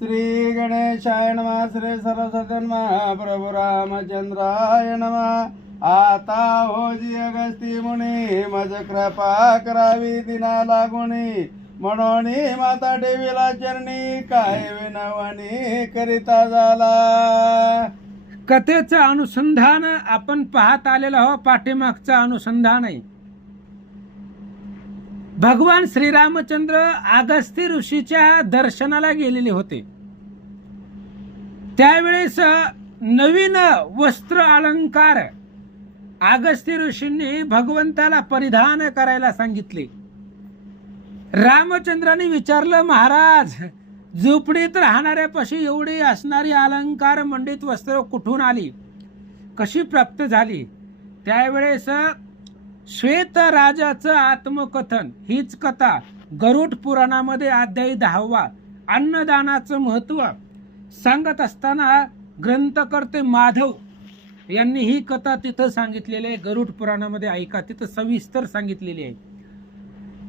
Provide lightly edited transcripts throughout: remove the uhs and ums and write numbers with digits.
श्री गणेशाय नमः. श्री सरस्वती नमः. प्रभु रामचंद्राय नमः. आता हो जी अगस्ती मुनी मज कृपा करावी दिना लागुनी म्हणून माता देवीला चरणी काय विनवणी करिता झाला. कथेचं अनुसंधान आपण पाहत आलेलो आहोत. पाठीमागचं अनुसंधान आहे. भगवान श्रीरामचंद्र अगस्ती ऋषीच्या दर्शनाला गेलेले होते. त्यावेळेस नवीन वस्त्र अलंकार अगस्ती ऋषींनी भगवंताला परिधान करायला सांगितले. रामचंद्राने विचारलं, महाराज झोपडीत राहणाऱ्यापाशी एवढी असणारी अलंकार मंडित वस्त्र कुठून आली, कशी प्राप्त झाली? त्यावेळेस श्वेत राजाचं आत्मकथन हीच कथा गरुड पुराणामध्ये अध्याय 10 अन्नदानाचं महत्व सांगत असताना ग्रंथकर्ते माधव यांनी ही कथा तिथं सांगितलेली आहे. गरुड पुराणामध्ये ऐका, तिथं सविस्तर सांगितलेली आहे.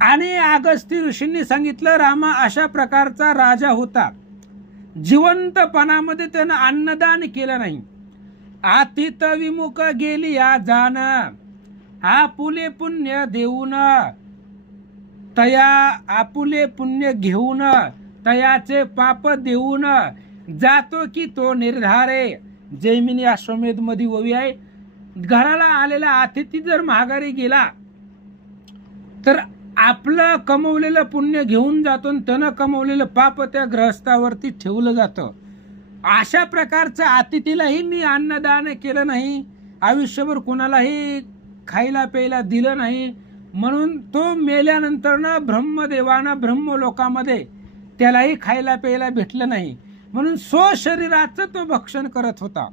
आणि अगस्ती ऋषींनी सांगितलं, रामा अशा प्रकारचा राजा होता, जिवंतपणामध्ये त्यानं अन्नदान केलं नाही. आतिथ विमुख गेली या जाण, आपुले पुण्य देऊन तया आपुले पुण्य घेऊन तयाचे पाप देऊन जातो की तो निर्धारे. जैमिनी अश्वमेध मध्ये ओवी आहे. घराला आलेला अतिथी जर माघारी गेला तर आपलं कमवलेलं पुण्य घेऊन जातो आणि त्यानं कमवलेलं पाप त्या ग्रहस्थावरती ठेवलं जातं. अशा प्रकारचं अतिथीलाही मी अन्नदान केलं नाही, आयुष्यभर कोणालाही खायला प्यायला दिलं नाही, म्हणून तो मेल्यानंतरनं ब्रह्मदेवानं ब्रह्मलोकामध्ये त्यालाही खायला प्यायला भेटलं नाही, म्हणून शरीराचं तो भक्षण करत होता.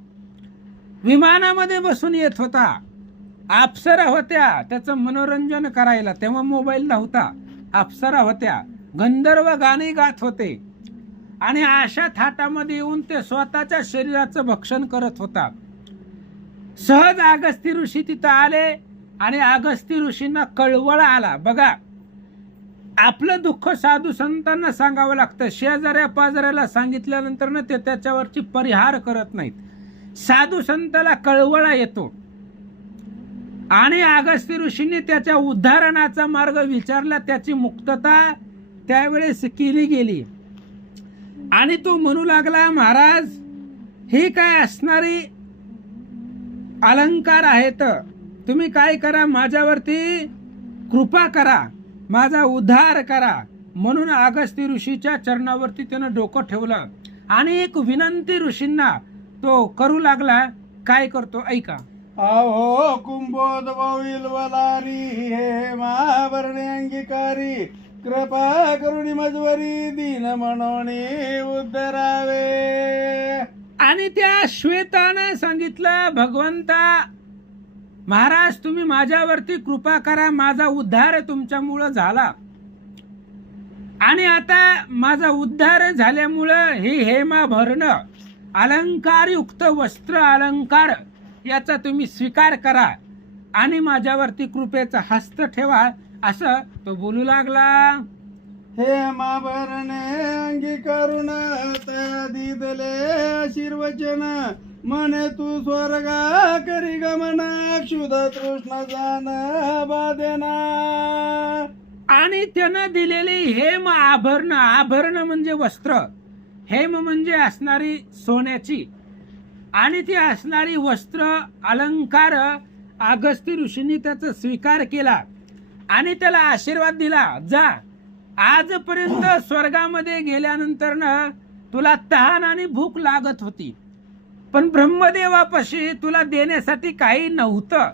विमानामध्ये बसून येत होता. अप्सरा होत्या त्याचं मनोरंजन करायला, तेव्हा मोबाईल नव्हता. अप्सरा होत्या, गंधर्व गाणी गात होते आणि अशा थाटामध्ये येऊन ते स्वतःच्या शरीराचं भक्षण करत होता. सहज अगस्ती ऋषी तिथं आले आणि अगस्ती ऋषींना कळवळ आला. बघा, आपलं दुःख साधू संतांना सांगावं लागतं. शेजाऱ्या पाजाऱ्याला सांगितल्यानंतर ते त्याच्यावरची परिहार करत नाहीत. साधू संताला कळवळा येतो आणि अगस्ती ऋषींनी त्याच्या उद्धारणाचा मार्ग विचारला. त्याची मुक्तता त्यावेळेस केली गेली आणि तो म्हणू लागला, महाराज हे काय असणारी अलंकार आहेत, तुम्ही काय करा, माझ्यावरती कृपा करा, माझा उद्धार करा. म्हणून अगस्ती ऋषीच्या चरणावरती त्यानं डोकं ठेवलं आणि एक विनंती ऋषींना तो करू लागला. काय करतो ऐका. अहो कुंभोद्भवील वलारी हे महाभरणे अंगीकारी कृपा करुणी मजवरी दीन म्हणून उद्धरावे. आणि त्या श्वेतानं सांगितलं, भगवंता महाराज तुम्ही माझ्यावरती कृपा करा, माझा उद्धार तुमच्यामुळं झाला आणि आता माझा उद्धार झाल्यामुळं हे हेमाभरण अलंकारयुक्त वस्त्र अलंकार याचा तुम्ही स्वीकार करा आणि माझ्यावरती कृपेचा हस्त ठेवा, असं तो बोलू लागला. हे माभरणे अंगीकारून दिदले आशीर्वचन म्हणे तू स्वर्गा करी गमन क्षुध तृष्ण जान बादेना. आणि त्यानं दिलेली हेम आभरण, आभरण म्हणजे वस्त्र, हेम म्हणजे असणारी सोन्याची आणि ती असणारी वस्त्र अलंकार अगस्ती ऋषींनी त्याचा स्वीकार केला आणि त्याला आशीर्वाद दिला. जा, आजपर्यंत स्वर्गामध्ये गेल्यानंतर तुला तहान आणि भूक लागत होती, पण ब्रह्मदेवापाशी तुला देण्यासाठी काही नव्हतं,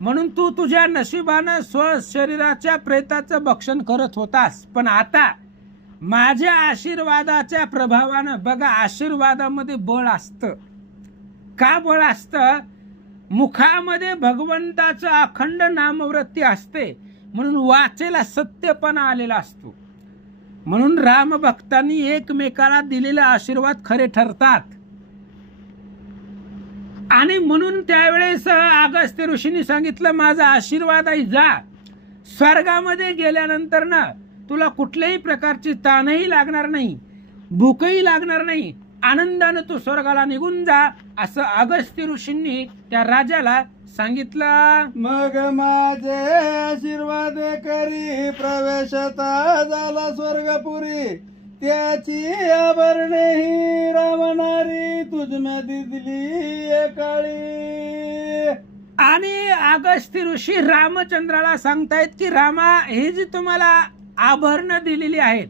म्हणून तू तुझ्या नशिबानं स्वशरीराच्या प्रेताचं भक्षण करत होतास. पण आता माझ्या आशीर्वादाच्या प्रभावानं, बघा आशीर्वादामध्ये बळ असतं. का बळ असतं? मुखामध्ये भगवंताचं अखंड नामवृत्ती असते, म्हणून वाचेला सत्यपणा आलेला असतो. म्हणून रामभक्तांनी एकमेकाला दिलेले आशीर्वाद खरे ठरतात. आणि म्हणून त्यावेळेस अगस्त्य ऋषींनी सांगितलं, माझा आशीर्वाद आहे, जा, स्वर्गामध्ये गेल्यानंतर तुला कुठल्याही प्रकारची ताणही लागणार नाही. भूकही लागणार नाही, आनंदानं तू स्वर्गाला निघून जा, असं अगस्त्य ऋषींनी त्या राजाला सांगितलं. मग माझे आशीर्वाद करी प्रवेशता झाला स्वर्गपुरी, त्याची आभरणे ही रामनारी तुझमे दिली काळी. आणि अगस्त्य ऋषी रामचंद्राला सांगतायत की रामा, हे जी तुम्हाला आभरणं दिलेली आहेत,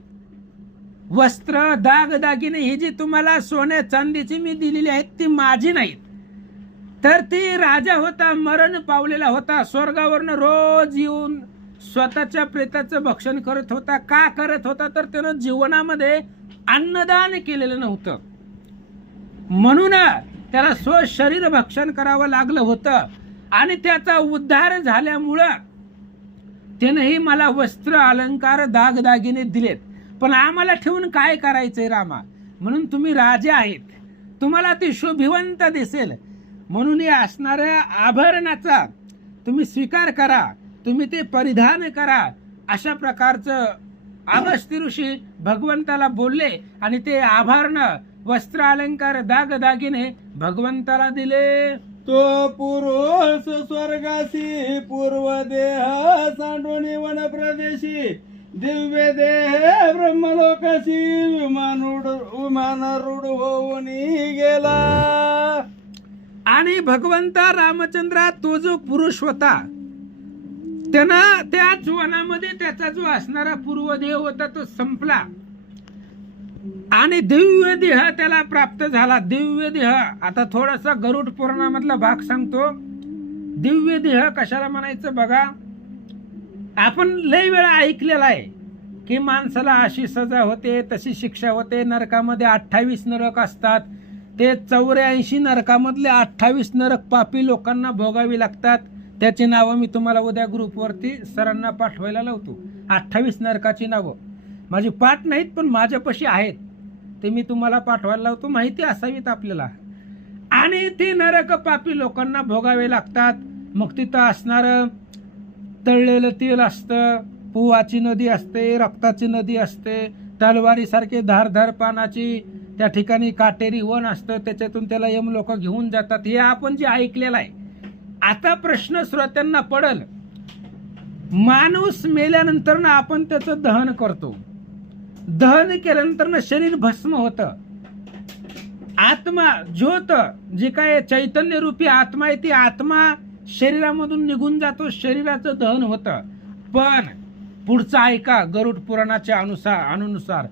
वस्त्र दागदागिने, ही जी तुम्हाला सोन्या चांदीची मी दिलेली आहेत, ती माझी नाहीत. तर ती राजा होता, मरण पावलेला होता, स्वर्गावरनं रोज येऊन स्वतःच्या प्रेताचं भक्षण करत होता. का करत होता? तर त्यानं जीवनामध्ये अन्नदान केलेलं नव्हतं, म्हणून त्याला स्वशरीर भक्षण करावं लागलं होतं. आणि त्याचा उद्धार झाल्यामुळं त्यानंही मला वस्त्र अलंकार दागदागिने दिलेत. पण आम्हाला ठेवून काय करायचंय रामा? म्हणून तुम्ही राजे आहेत, तुम्हाला ती शोभिवंत दिसेल म्हणून हे असणाऱ्या आभरणाचा तुम्ही स्वीकार करा, तुम्ही ते परिधान करा. अशा प्रकारचं अगस्त्य ऋषी भगवंताला बोलले आणि ते आभरण, वस्त्र अलंकार, दागदागिने भगवंताला दिले. तो पुरुष स्वर्गासी पूर्व देह सांडून वन प्रदेशी, दिव्य देह ब्रह्मलोकाशी विमानारूढ होऊन गेला. आणि भगवंता रामचंद्रा तो जो पुरुष होता त्यानं त्याच वनामध्ये त्याचा जो असणारा पूर्वदेह होता तो संपला आणि दिव्य देह त्याला प्राप्त झाला. दिव्य देह, आता थोडासा गरुड पुराणामधला भाग सांगतो. दिव्य देह कशाला म्हणायचं बघा, आपण लय वेळा ऐकलेला आहे की माणसाला अशी सजा होते, तशी शिक्षा होते, नरकामध्ये 28 नरक असतात, ते 84 नरकामधले 28 नरक पापी लोकांना भोगावी लागतात. त्याची नावं मी तुम्हाला उद्या ग्रुपवरती सरांना पाठवायला लावतो. 28 नरकाची नावं माझी पाठ नाहीत पण माझ्यापाशी आहेत, ते मी तुम्हाला पाठवायला लावतो, माहिती असावीत आपल्याला. आणि ते नरक पापी लोकांना भोगावे लागतात. मग तिथं असणारं तळलेलं तेल असतं, पुवाची नदी असते, रक्ताची नदी असते, तलवारीसारखे धारधार पानाची त्या ठिकाणी काटेरी वन असतं, त्याच्यातून त्याला यम लोक घेऊन जातात. हे आपण जे ऐकलेलं आहे. आता प्रश्न श्रोत्यांना पडल, माणूस मेल्यानंतर ना आपण त्याचं दहन करतो, दहन केल्यानंतर ना शरीर भस्म होतं, आत्मा ज्योत जे काय चैतन्य रूपी आत्मा आहे ती आत्मा शरीरामधून निघून जातो, शरीराचं दहन होतं. पण पुढचं ऐका, गरुड पुराणाच्या अनुसार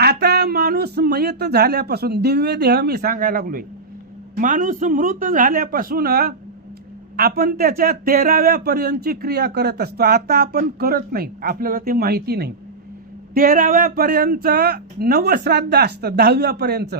आता माणूस मयत झाल्यापासून, दिव्य देह मी सांगायला लागलोय, माणूस मृत झाल्यापासून आपण त्याच्या 13व्या पर्यंतची क्रिया करत असतो. आता आपण करत नाही, आपल्याला ते माहिती नाही. 13व्या पर्यंत नवश्राद्ध असतं, 10व्या पर्यंत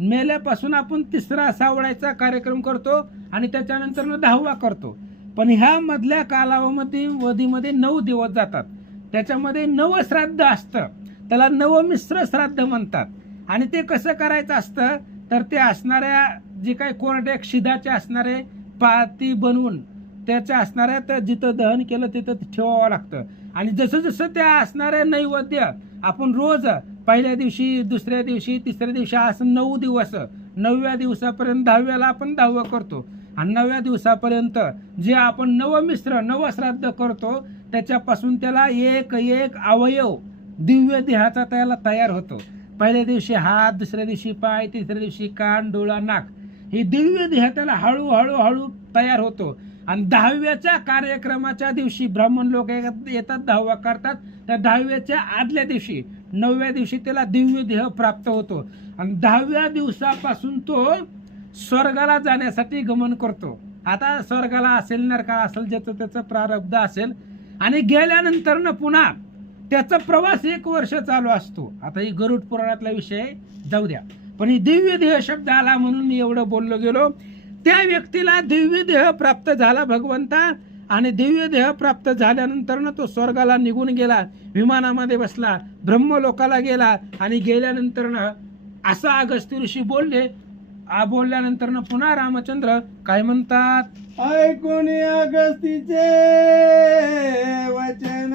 मेल्यापासून आपण 3रा सावळायचा कार्यक्रम करतो आणि त्याच्यानंतर 10वा करतो. पण ह्या मधल्या कालावधीमध्ये 9 दिवस जातात, त्याच्यामध्ये नवश्राद्ध असतं, त्याला नवमिश्र श्राद्ध म्हणतात. आणि ते कसं करायचं असतं तर ते असणाऱ्या जे काही कोरड्या शिदाचे असणारे पाती बनवून त्याच्या असणाऱ्या तर जिथं दहन केलं तिथं ठेवावं लागतं. आणि जसं जसं त्या असणाऱ्या नैवेद्य आपण रोज पहिल्या दिवशी, दुसऱ्या दिवशी, तिसऱ्या दिवशी असं 9 दिवस, 9व्या दिवसापर्यंत 10व्याला आपण 10वा करतो आणि 9व्या दिवसापर्यंत जे आपण नवमिश्र नवश्राद्ध करतो त्याच्यापासून त्याला एक एक अवयव दिव्य देहाचा त्याला तयार होतो. पहिल्या दिवशी हात, दुसऱ्या दिवशी पाय, तिसऱ्या दिवशी कान, डोळा, नाक, ही दिव्य देह त्याला हळूहळू हळू तयार होतो. आणि 10व्याच्या कार्यक्रमाच्या दिवशी ब्राह्मण लोक येतात, 10वा करतात, त्या 10व्याच्या आदल्या दिवशी 9व्या दिवशी त्याला दिव्य देह प्राप्त होतो. आणि 10व्या दिवसापासून तो स्वर्गाला जाण्यासाठी गमन करतो. आता स्वर्गाला असेल, नरकाला असेल, ज्याचं त्याचं प्रारब्ध असेल. आणि गेल्यानंतर ना पुन्हा त्याचा प्रवास 1 वर्ष चालू असतो. आता ही गरुड पुराणातला विषय जाऊ द्या, पण ही दिव्य देह शब्द आला म्हणून मी एवढं बोललो गेलो. त्या व्यक्तीला दिव्य देह प्राप्त झाला भगवंता, आणि दिव्य देह प्राप्त झाल्यानंतर ना तो स्वर्गाला निघून गेला, विमानामध्ये बसला, ब्रह्मलोकाला गेला. आणि गेल्यानंतर ना असं अगस्त्य ऋषी बोलले. बोलल्यानंतर ना पुन्हा रामचंद्र काय म्हणतात, ऐकून अगस्तीचे वचन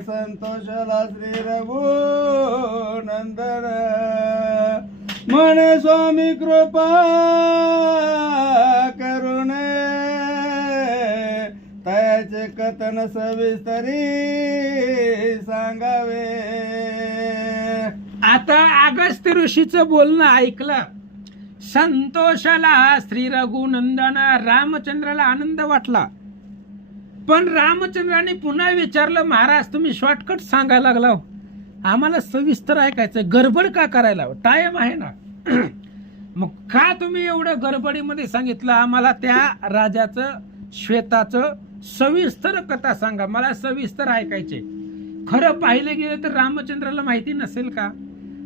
संतोषला श्री रघु नंदन म्हणे स्वामी कृपा करुणे तयाचे कथन सविस्तरी सांगावे. आता अगस्त्य ऋषीचं बोलणं ऐकलं. संतोषाला श्री रघुनंदन रामचंद्राला आनंद वाटला. पण रामचंद्राने पुन्हा विचारलं, महाराज तुम्ही शॉर्टकट सांगायला लागला हो. आम्हाला सविस्तर ऐकायचं, गडबड का करायला, टाइम आहे ना. मग का तुम्ही एवढं गडबडीमध्ये सांगितलं आम्हाला? त्या राजाचं श्वेताचं सविस्तर कथा सांगा, मला सविस्तर ऐकायचे. खरं पाहिलं गेलं तर रामचंद्राला माहिती नसेल का?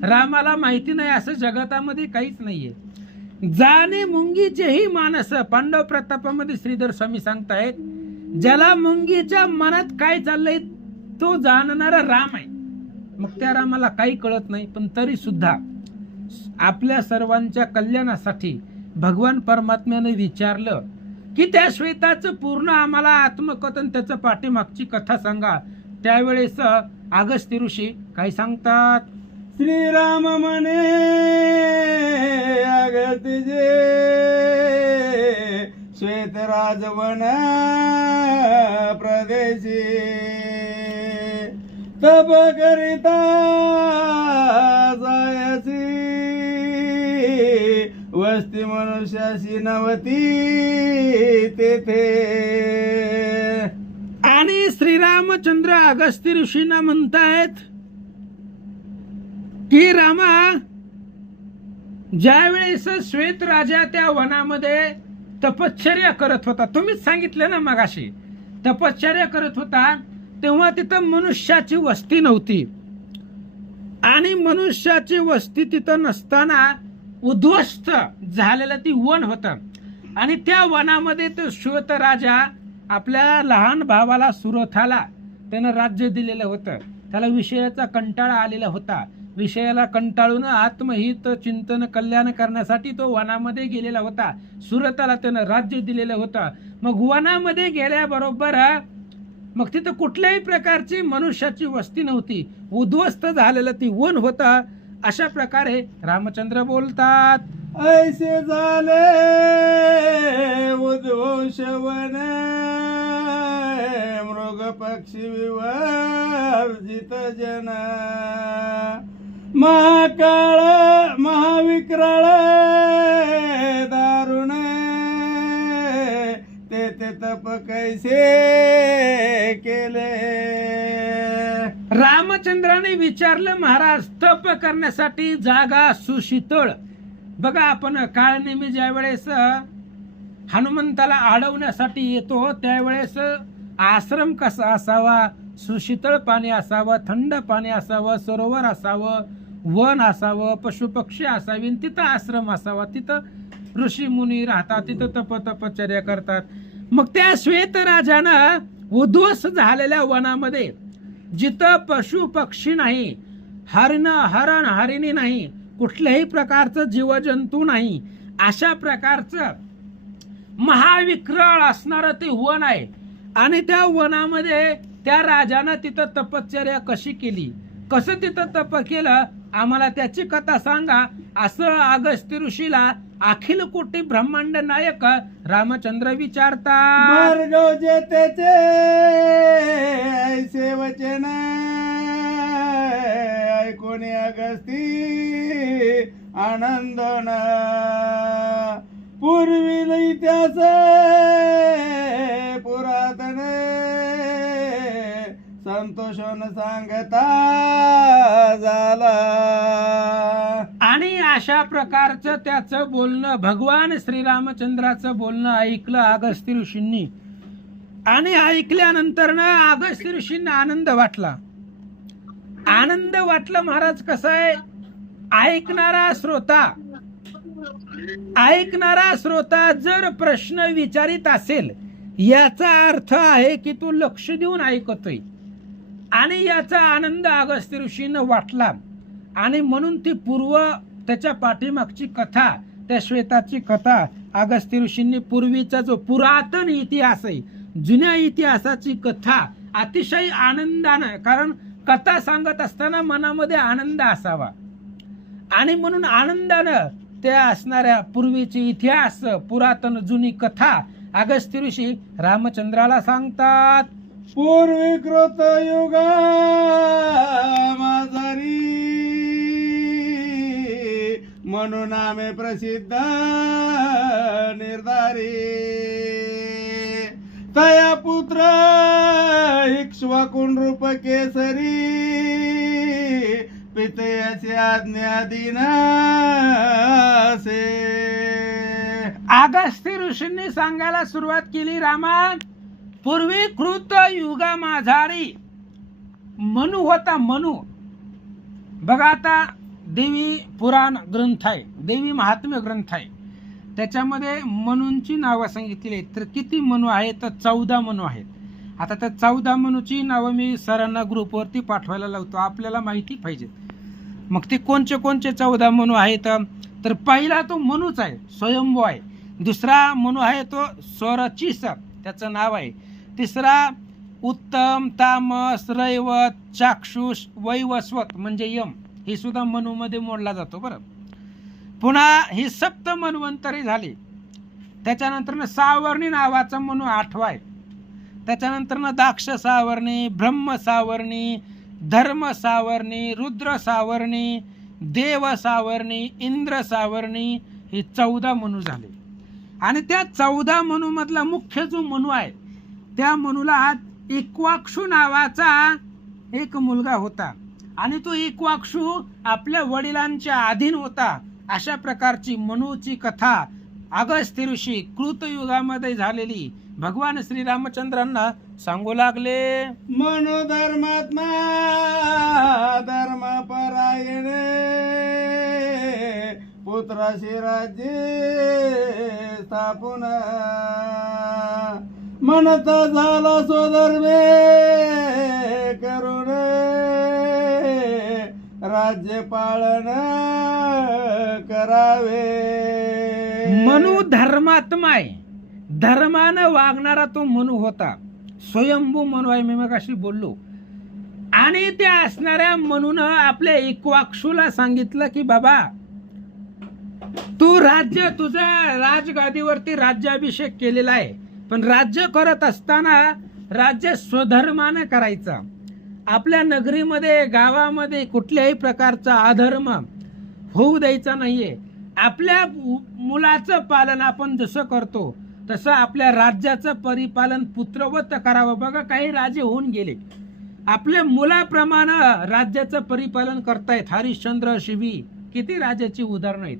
रामाला माहिती नाही असं जगतामध्ये काहीच नाहीये. जाणे मुंगीचेही मानस, पांडव प्रतापामध्ये श्रीधर स्वामी सांगतायत, ज्याला मुंगीच्या मनात काय चाललंय तो जाणणारा राम आहे. मग त्या रामाला काही कळत नाही, पण तरी सुद्धा आपल्या सर्वांच्या कल्याणासाठी भगवान परमात्म्याने विचारलं की त्या श्वेताचं पूर्ण आम्हाला आत्मकथन, त्याचं पाठीमागची कथा सांगा. त्यावेळेस अगस्त्य ऋषी काय सांगतात? श्रीराम म्हणे अगस्त्यजे श्वेत राजवन प्रदेशी तप करिता जायसी वस्ती मनुष्याशी नवती तेथे. आणि श्रीरामचंद्र अगस्त्य ऋषींना म्हणतायत की रामा, ज्या वेळेस श्वेत राजा त्या वनामध्ये तपश्चर्या करत होता, तुम्हीच सांगितलं ना मगाशी, तपश्चर्या करत होता, तेव्हा तिथं मनुष्याची वस्ती नव्हती. आणि मनुष्याची वस्ती तिथं नसताना उद्ध्वस्त झालेलं ती वन होतं. आणि त्या वनामध्ये तो श्वेत राजा आपल्या लहान भावाला सुरथाला त्यानं राज्य दिलेलं होतं. त्याला विषयाचा कंटाळा आलेला होता. विषयाला कंटाळून आत्महित चिंतन कल्याण करण्यासाठी तो वनामध्ये गेलेला होता. सुरताला त्यानं राज्य दिलेलं होतं. मग वनामध्ये गेल्याबरोबर मग तिथं कुठल्याही प्रकारची मनुष्याची वस्ती नव्हती, उद्ध्वस्त झालेलं ती वन होता. अशा प्रकारे रामचंद्र बोलतात, ऐसे झाले उद्वंश वन मृग पक्षी विवर्जित जन महाकाळ महाविक्राळ दारुण ते तप कैसे केले. रामचंद्राने विचारलं, महाराज तप करण्यासाठी जागा सुशीतळ. बघा आपण काळनेमी ज्या वेळेस हनुमंताला अडवण्यासाठी येतो त्यावेळेस आश्रम कसा असावा, सुशीतळ पाणी असावं, थंड पाणी असावं, सरोवर असावं, वन असावं, पशुपक्षी असावी, तिथं आश्रम असावा, तिथं ऋषी मुनी राहतात, तिथं तपश्चर्या करतात. मग त्या श्वेत राजानं उद्ध्वस्त झालेल्या वनामध्ये जिथं पशु पक्षी नाही, हरण हरिणी नाही, कुठल्याही प्रकारचं जीवजंतू नाही, अशा प्रकारचं महाविक्रळ असणारं ते वन आहे. आणि त्या वनामध्ये त्या राजानं तिथं तपश्चर्या कशी केली, कसं तिथं तप केलं, आम्हाला त्याची कथा सांगा, असं अगस्त्य ऋषीला अखिल कोटी ब्रह्मांड नायक रामचंद्र विचारतात. भार्गव जेतेचे ऐसे वचन ऐकून अगस्ती आनंदन पूर्वी इतिहास पुरातन संतोषन सांगता झाला. आणि अशा प्रकारचं त्याचं बोलणं, भगवान श्रीरामचंद्राचं बोलणं ऐकलं अगस्त्य ऋषींनी. आणि ऐकल्यानंतर ना अगस्त्य ऋषींना आनंद वाटला. आनंद वाटला महाराज. कसं आहे, ऐकणारा श्रोता जर प्रश्न विचारित असेल, याचा अर्थ आहे की तू लक्ष देऊन ऐकतोय. आणि याचा आनंद अगस्त्य ऋषींना वाटला. आणि म्हणून ती त्याच्या पाठीमागची कथा, त्या श्वेताची कथा अगस्त्य ऋषींनी, पूर्वीचा जो पुरातन इतिहास आहे, जुन्या इतिहासाची कथा अतिशय आनंदानं, कारण कथा सांगत असताना मनामध्ये आनंद असावा, आणि म्हणून आनंदानं त्या असणाऱ्या पूर्वीची इतिहास पुरातन जुनी कथा अगस्त्य ऋषी रामचंद्राला सांगतात. पूर्वी कृत युगा माझारी म्हणून आम्ही प्रसिद्ध निर्धारी तया पुत्र इक्ष्वाकुन रूप केसरी पितयाची आज्ञा दिनासे. अगस्त्य ऋषींनी सांगायला सुरुवात केली, रामा पूर्वी कृत युगा माझारी मनू होता. मनू बघा, आता देवी पुराण ग्रंथ आहे, देवी महात्म्य ग्रंथ आहे, त्याच्यामध्ये मनूंची नावं सांगितलेली आहेत. तर किती मनू आहेत? तर 14 मनू आहेत. आता त्या 14 मनूची नावं मी सरांना ग्रुपवरती पाठवायला लावतो, आपल्याला माहिती पाहिजे. मग ते कोणचे कोणचे 14 मनू आहेत? तर पहिला तो मनूच आहे, स्वयंभू आहे. दुसरा मनू आहे तो स्वरचिस, त्याचं नाव आहे. तिसरा उत्तम, तामस, रैवत, चाक्षुष, वैवस्वत म्हणजे यम, हे सुद्धा मनूमध्ये मोडला जातो. बरं, पुन्हा ही सप्त मन्वंतरी झाली. त्याच्यानंतर सावर्णी नावाचा मनू 8वा आहे. त्याच्यानंतर दाक्ष सावर्णी, ब्रह्म सावर्णी, धर्म सावर्णी, रुद्र सावर्णी, देव सावर्णी, इंद्र सावर्णी, हे 14 मनू झाले. आणि त्या 14 मनू मधला मुख्य जो मनू आहे त्या मनूला इक्वाक्षु नावाचा एक मुलगा होता आणि तो इक्वाक्षु आपल्या वडिलांच्या अधीन होता. अशा प्रकारची मनूची कथा अगस्त्य ऋषी कृतयुगामध्ये झालेली भगवान श्रीरामचंद्रांना सांगू लागले. मनोधर्मात्मा धर्म परायणे पुत्राशी राज्य स्थापन म्हणता झाला स्वधर्मे करून राज्य पालन करावे. मनू धर्मात्मा आहे, धर्मानं वागणारा तो मनू होता. स्वयंभू मनू आहे, मी मगाशी बोललो. आणि त्या असणाऱ्या मनूनं आपल्या इक्वाक्षूला सांगितलं की बाबा तू राज्य, तुझ्या राजगादीवरती राज्याभिषेक केलेला आहे, पण राज्य करत असताना राज्य स्वधर्मानं करायचं. आपल्या नगरीमध्ये गावामध्ये कुठल्याही प्रकारचा अधर्म होऊ द्यायचा नाहीये. आपल्या मुलाचं पालन आपण जसं करतो तसं आपल्या राज्याचं परिपालन पुत्रवत करावं. बघा, काही राजे होऊन गेले, आपल्या मुलाप्रमाणे राज्याचं परिपालन करतायत. हरिश्चंद्र, शिवी, किती राजाची उदाहरणं आहेत.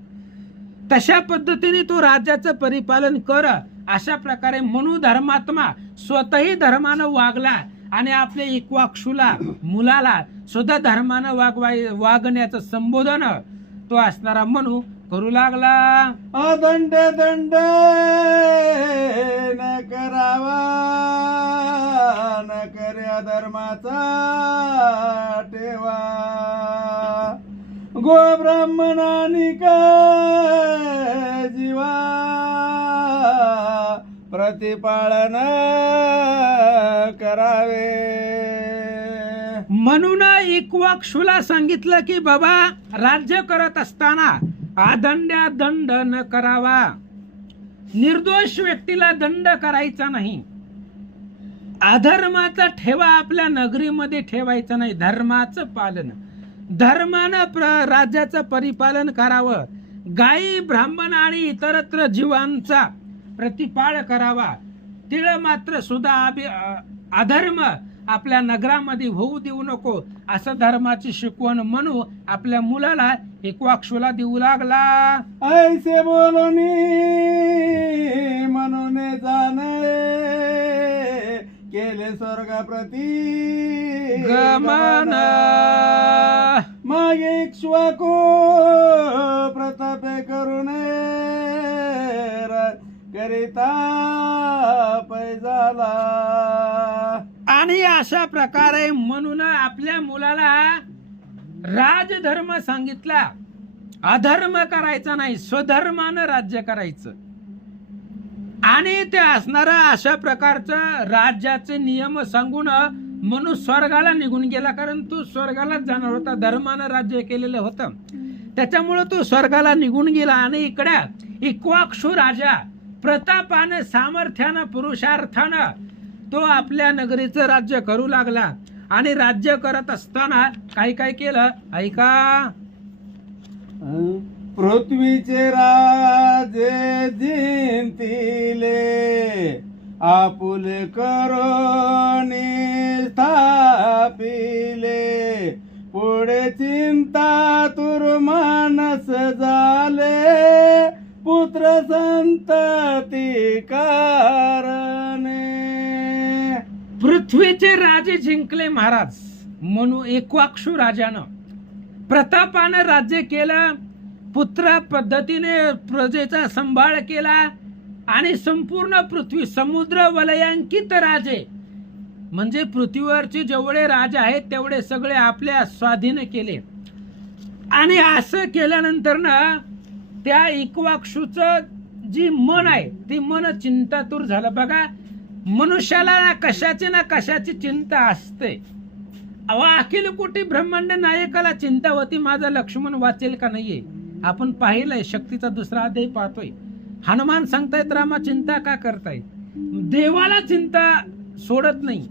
तशा पद्धतीने तो राज्याचं परिपालन कर. अशा प्रकारे मनू धर्मात्मा स्वतःही धर्मानं वागला आणि आपल्या इक्वाक्षूला, मुलाला सुद्धा धर्मानं वागण्याचं संबोधन तो असणारा मनू करू लागला. अदंड दंड न करावा, न कर्या धर्माचा ठेवा. गो ब्राह्मणानी का जीवा प्रतिपालन करावे. म्हणून इक्वाक्षूला सांगितलं की बाबा राज्य करत असताना आदंड्या दंड न करावा, निर्दोष व्यक्तीला दंड करायचा नाही, अधर्माचा ठेवा आपल्या नगरीमध्ये ठेवायचा नाही, धर्माचं पालन, धर्मानं राज्याचं परिपालन करावं, गायी, ब्राह्मण आणि इतरत्र जीवांचा प्रतिपाळ करावा. तिळ मात्र सुद्धा अधर्म आपल्या नगरामध्ये होऊ देऊ नको, असं धर्माची शिकवण म्हणू आपल्या मुलाला इक्वाक्षूला देऊ लागला. ऐसे बोलणी म्हणून जाणे केले स्वर्गाप्रती गमन. मागे इक्ष्वाकू प्रतापे करून करिता पैजाला. आणि अशा प्रकारे म्हणून आपल्या मुलाला राजधर्म सांगितला, अधर्म करायचा नाही, स्वधर्मानं राज्य करायचं. आणि ते असणारा अशा प्रकारचं राज्याचे नियम सांगून म्हणून स्वर्गाला निघून गेला, कारण तो स्वर्गालाच जाणार होता, धर्मानं राज्य केलेलं होतं. त्याच्यामुळं तो स्वर्गाला निघून गेला. आणि इकडे इक्ष्वाकू राजा प्रतापानं, सामर्थ्यानं, पुरुषार्थानं तो आपल्या नगरीचं राज्य करू लागला. आणि राज्य करत असताना काय काय केलं ऐका. पृथ्वीचे राजे जिंतिले, आपुले करोनी स्थापिले, पुढे चिंता तुर मानस झाले, पुत्र संतती कारणे. पृथ्वीचे राजे जिंकले महाराज म्हणून इक्ष्वाकू राजानं प्रतापानं राज्य केलं, पुत्र पद्धतीने प्रजेचा सांभाळ केला. आणि संपूर्ण पृथ्वी समुद्र वलयांकित राजे म्हणजे पृथ्वीवरचे जेवढे राजे आहेत तेवढे सगळे आपल्या स्वाधीन केले. आणि असं केल्यानंतर ना त्या इक्ष्वाकूचं जी मन आहे ती मन चिंतातूर झालं. बघा, मनुष्याला ना कशाची चिंता असते. अखिल कोटी ब्रह्मांड नायकाला चिंता होती माझा लक्ष्मण वाचेल का नाहीये. आपण पाहिलंय, शक्तीचा दुसरा अध्याय पाहतोय. हनुमान सांगतायत रामा चिंता का करताय. देवाला चिंता सोडत नाही,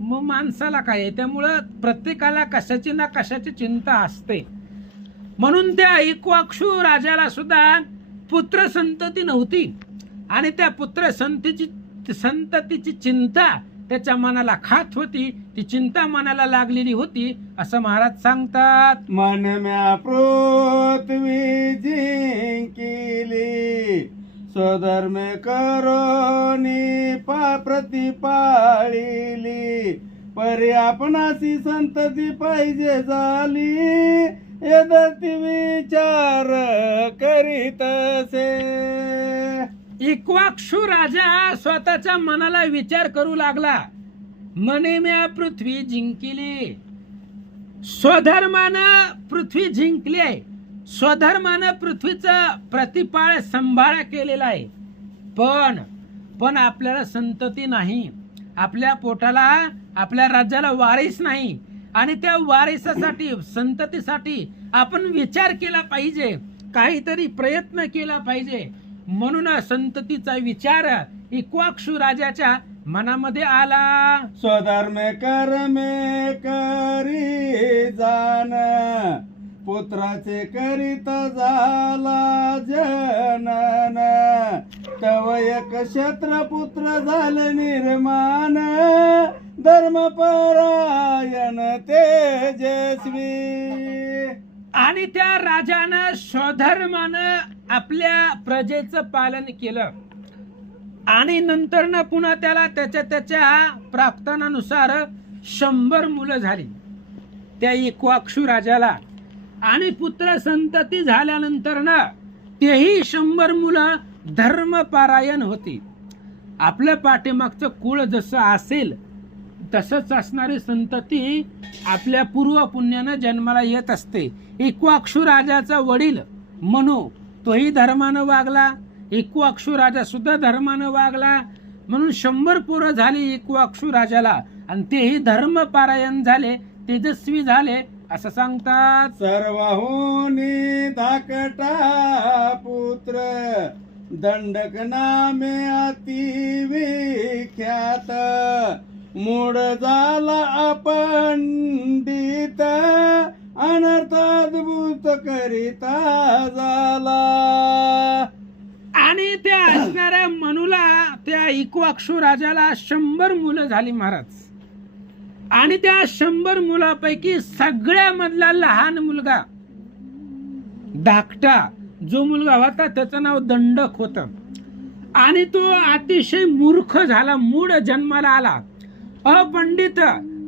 मग माणसाला काय आहे. त्यामुळं प्रत्येकाला कशाची ना कशाची चिंता असते. म्हणून त्या इक्ष्वाकू राजाला सुद्धा पुत्र संतती नव्हती. आणि त्या पुत्र संततीची चिंता त्याच्या मनाला खात होती. ती चिंता मनाला लागलेली होती असं महाराज सांगतात. मन म्या पृथ्वी जिंकिली, स्वधर्मे करोनी प्रतिपाळिली, परी आपणासी संतती पाहिजे झाली, यदती विचार करीतसे. इक्ष्वाकू राजा स्वतःच्या मनाला विचार करू लागला. मने म्या पृथ्वी जिंकली, स्वधर्मानं पृथ्वी जिंकली आहे, स्वधर्मानं पृथ्वीचा प्रतिपाळ सांभाळ केलेला आहे. पण आपल्याला संतती नाही, आपल्या पोटाला आपल्या राज्याला वारीस नाही. आणि त्या वारिसासाठी संततीसाठी आपण विचार केला पाहिजे, काहीतरी प्रयत्न केला पाहिजे. म्हणून संततीचा विचार इक्ष्वाकू राजाच्या मनामध्ये आला. स्वधर्मे कर्मे करी जाण, पुत्राचे करीत झाला जनन, तव एक क्षत्रपुत्र झाले निर्माण, धर्मपरायण तेजस्वी. आणि त्या राजानं स्वधर्मानं आपल्या प्रजेचं पालन केलं. आणि नंतर न पुन्हा त्याला त्याच्या प्राप्तानुसार 100 मुलं झाली त्या इक्ष्वाकू राजाला. आणि पुत्र संतती झाल्यानंतर ना तेही 100 मुलं धर्मपारायण होती. आपल्या पाठीमागचं कुळ जसं असेल तसंच असणारी संतती आपल्या पूर्व पुण्यानं जन्माला येत असते. इक्ष्वाकू राजाचा वडील मनु तोही धर्मानं वागला, इक्ष्वाकू राजा सुद्धा धर्मानं वागला. म्हणून 100 पोरं झाली इक्ष्वाकू राजाला. आणि तेही धर्मपारायण झाले, तेजस्वी झाले असं सांगतात. सर्वहुनी धाकटा पुत्र, दंडक नामे अति विख्यात, मूळ झाला अपंडित, अनर्थ अद्भुत करिता झाला. आणि त्या असणाऱ्या मनुला त्या इक्ष्वाकू राजाला 100 मुलं झाली महाराज. आणि त्या 100 मुलापैकी सगळ्यामधला लहान मुलगा धाकटा जो मुलगा होता त्याचं नाव दंडक होतं. आणि तो अतिशय मूर्ख झाला, मूढ जन्माला आला. अपंडित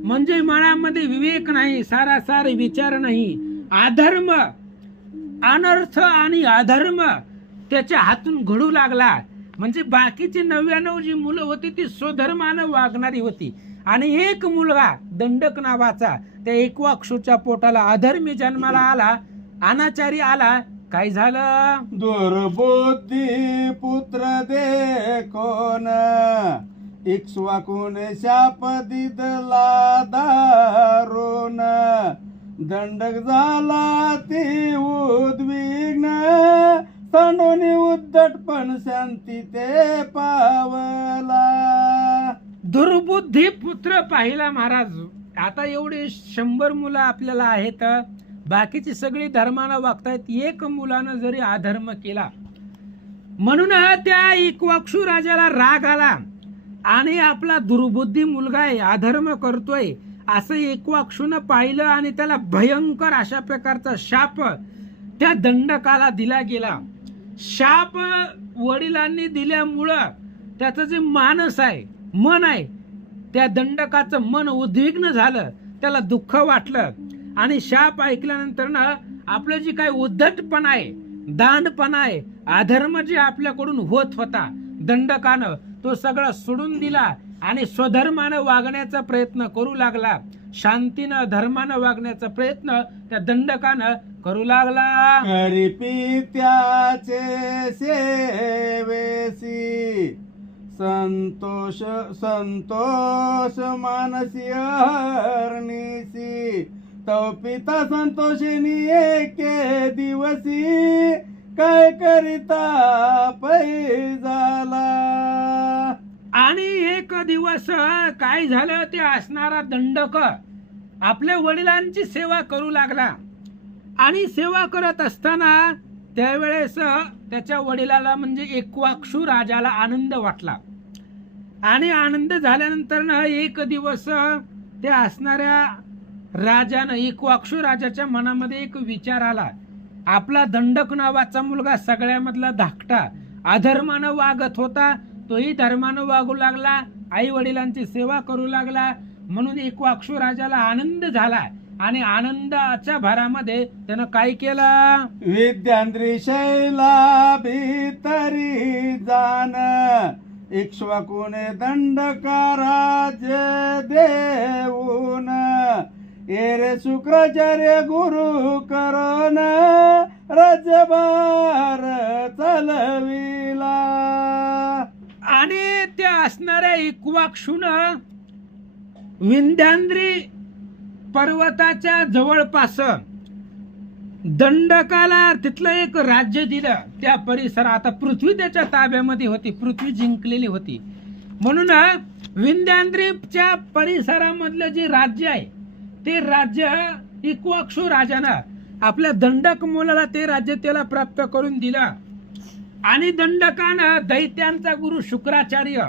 म्हणजे मनामध्ये विवेक नाही, सारासार विचार नाही, अधर्म, अनर्थ आणि अधर्म त्याच्या हातून घडू लागला. म्हणजे बाकीची 99 जी मुलं होती ती स्वधर्मानं वागणारी होती. आणि एक मुलगा दंडक नावाचा त्या इक्ष्वाकूच्या पोटाला अधर्मी जन्माला आला, अनाचारी आला. काय झालं? दुर्बुद्धी पुत्र देखोन, इक्ष्वाकूने शाप दिदला दारुण, दंडक झाला ती उद्विग्न, सांडोनी उद्धटपण शांती ते पावला. दुर्बुद्धी पुत्र पाहिला महाराज. आता एवढे 100 मुलं आपल्याला आहेत, बाकीची सगळी धर्माला वागतायत, एक मुलानं जरी अधर्म केला म्हणून त्या इक्ष्वाकू राजाला राग आला आणि आपला दुर्बुद्धी मुलगा आहे, अधर्म करतोय असं इक्ष्वाकूनं पाहिलं आणि त्याला भयंकर अशा प्रकारचा शाप त्या दंडकाला दिला गेला. शाप वडिलांनी दिल्यामुळं त्याचं जे मानस आहे, मन आहे, त्या दंडकाचं मन उद्विग्न झालं, त्याला दुःख वाटलं आणि शाप ऐकल्यानंतर ना आपलं जी काही उद्धटपणा आहे, दांडपणा आहे, अधर्म जे आपल्याकडून होत होता दंडकानं, तो सगळा सोडून दिला आणि स्वधर्मानं वागण्याचा प्रयत्न करू लागला. शांतीनं धर्मानं वागण्याचा प्रयत्न त्या दंडकानं करू लागला. करीपी त्याचे सेवेसी संतोष संतोष मानसी हरणीसी, तो पिता संतोषिनी एके दिवसी, काय करिता पै झाला. आणि एक दिवस काय झालं, ते असणारा दंडक आपल्या वडिलांची सेवा करू लागला आणि सेवा करत असताना त्यावेळेस त्याच्या वडिलाला म्हणजे इक्ष्वाकू राजाला आनंद वाटला आणि आनंद झाल्यानंतर ना एक दिवस त्या असणाऱ्या राजानं, इक्ष्वाकू राजाच्या मनामध्ये एक विचार आला. आपला दंडक नावाचा मुलगा सगळ्यामधला धाकटा, अधर्मानं वागत होता, तोही धर्मानं वागू लागला, आई वडिलांची सेवा करू लागला, म्हणून इक्ष्वाकू राजाला आनंद झाला आणि आनंदाच्या भरामध्ये त्यानं काय केलं, विद्यांद्री शैला भीतरी जाण, इक्ष्वाकूने दंडका राज्य देऊन, एरे शुक्राचार्य गुरु करोन, राज्यभार चालविला. आणि त्या असणाऱ्या इक्ष्वाकूनं विंध्याद्री पर्वताच्या जवळपास दंडकाला तिथलं एक राज्य दिलं. त्या परिसरात आता पृथ्वी त्याच्या ताब्यामध्ये होती, पृथ्वी जिंकलेली होती, म्हणून विंध्याद्रीच्या परिसरामधलं जे राज्य आहे ते राज्य इक्ष्वाकू राजानं आपल्या दंडक मुलाला ते राज्य त्याला प्राप्त करून दिलं. आणि दंडकानं दैत्यांचा गुरु शुक्राचार्य,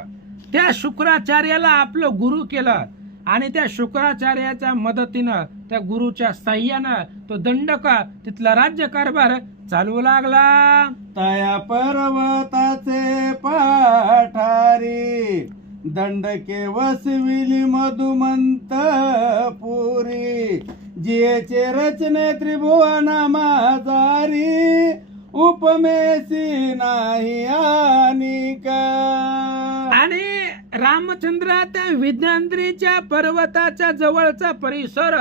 त्या शुक्राचार्याला आपलं गुरु केलं आणि त्या शुक्राचार्याच्या मदतीनं, त्या गुरुच्या साह्यानं तो दंडक तिथला राज्यकारभार चालवू लागला. तया पर्वताचे पाठारी, दंडके वसविली मधुमंत पुरी, जियेचे रचने त्रिभुवन माझारी, उपमेसी नाही अनिका. आणि रामचंद्र त्या विंध्याद्रीच्या पर्वताच्या जवळचा परिसर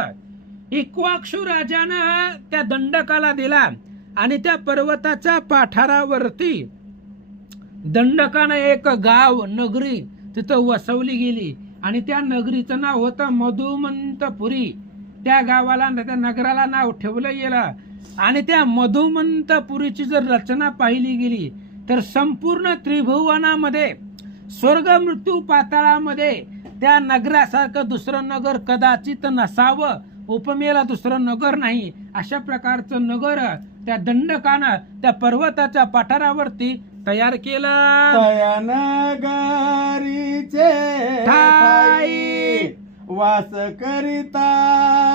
इक्ष्वाकू राजानं त्या दंडकाला दिला आणि त्या पर्वताच्या पाठारावरती दंडकानं एक गाव, नगरी तिथं वसवली गेली आणि त्या नगरीचं नाव होतं मधुमंतपुरी. त्या गावाला, त्या नगराला नाव ठेवलं गेलं. आणि त्या मधुमंतपुरीची जर रचना पाहिली गेली तर संपूर्ण त्रिभुवनामध्ये, स्वर्ग मृत्यू पाताळामध्ये त्या नगरासारखं दुसरं नगर कदाचित नसावं, उपमेला दुसरं नगर नाही, अशा प्रकारचं नगर त्या दंडकानं त्या पर्वताच्या पठारावरती तयार केलं. तया नगरीचे ठाई, वास करिता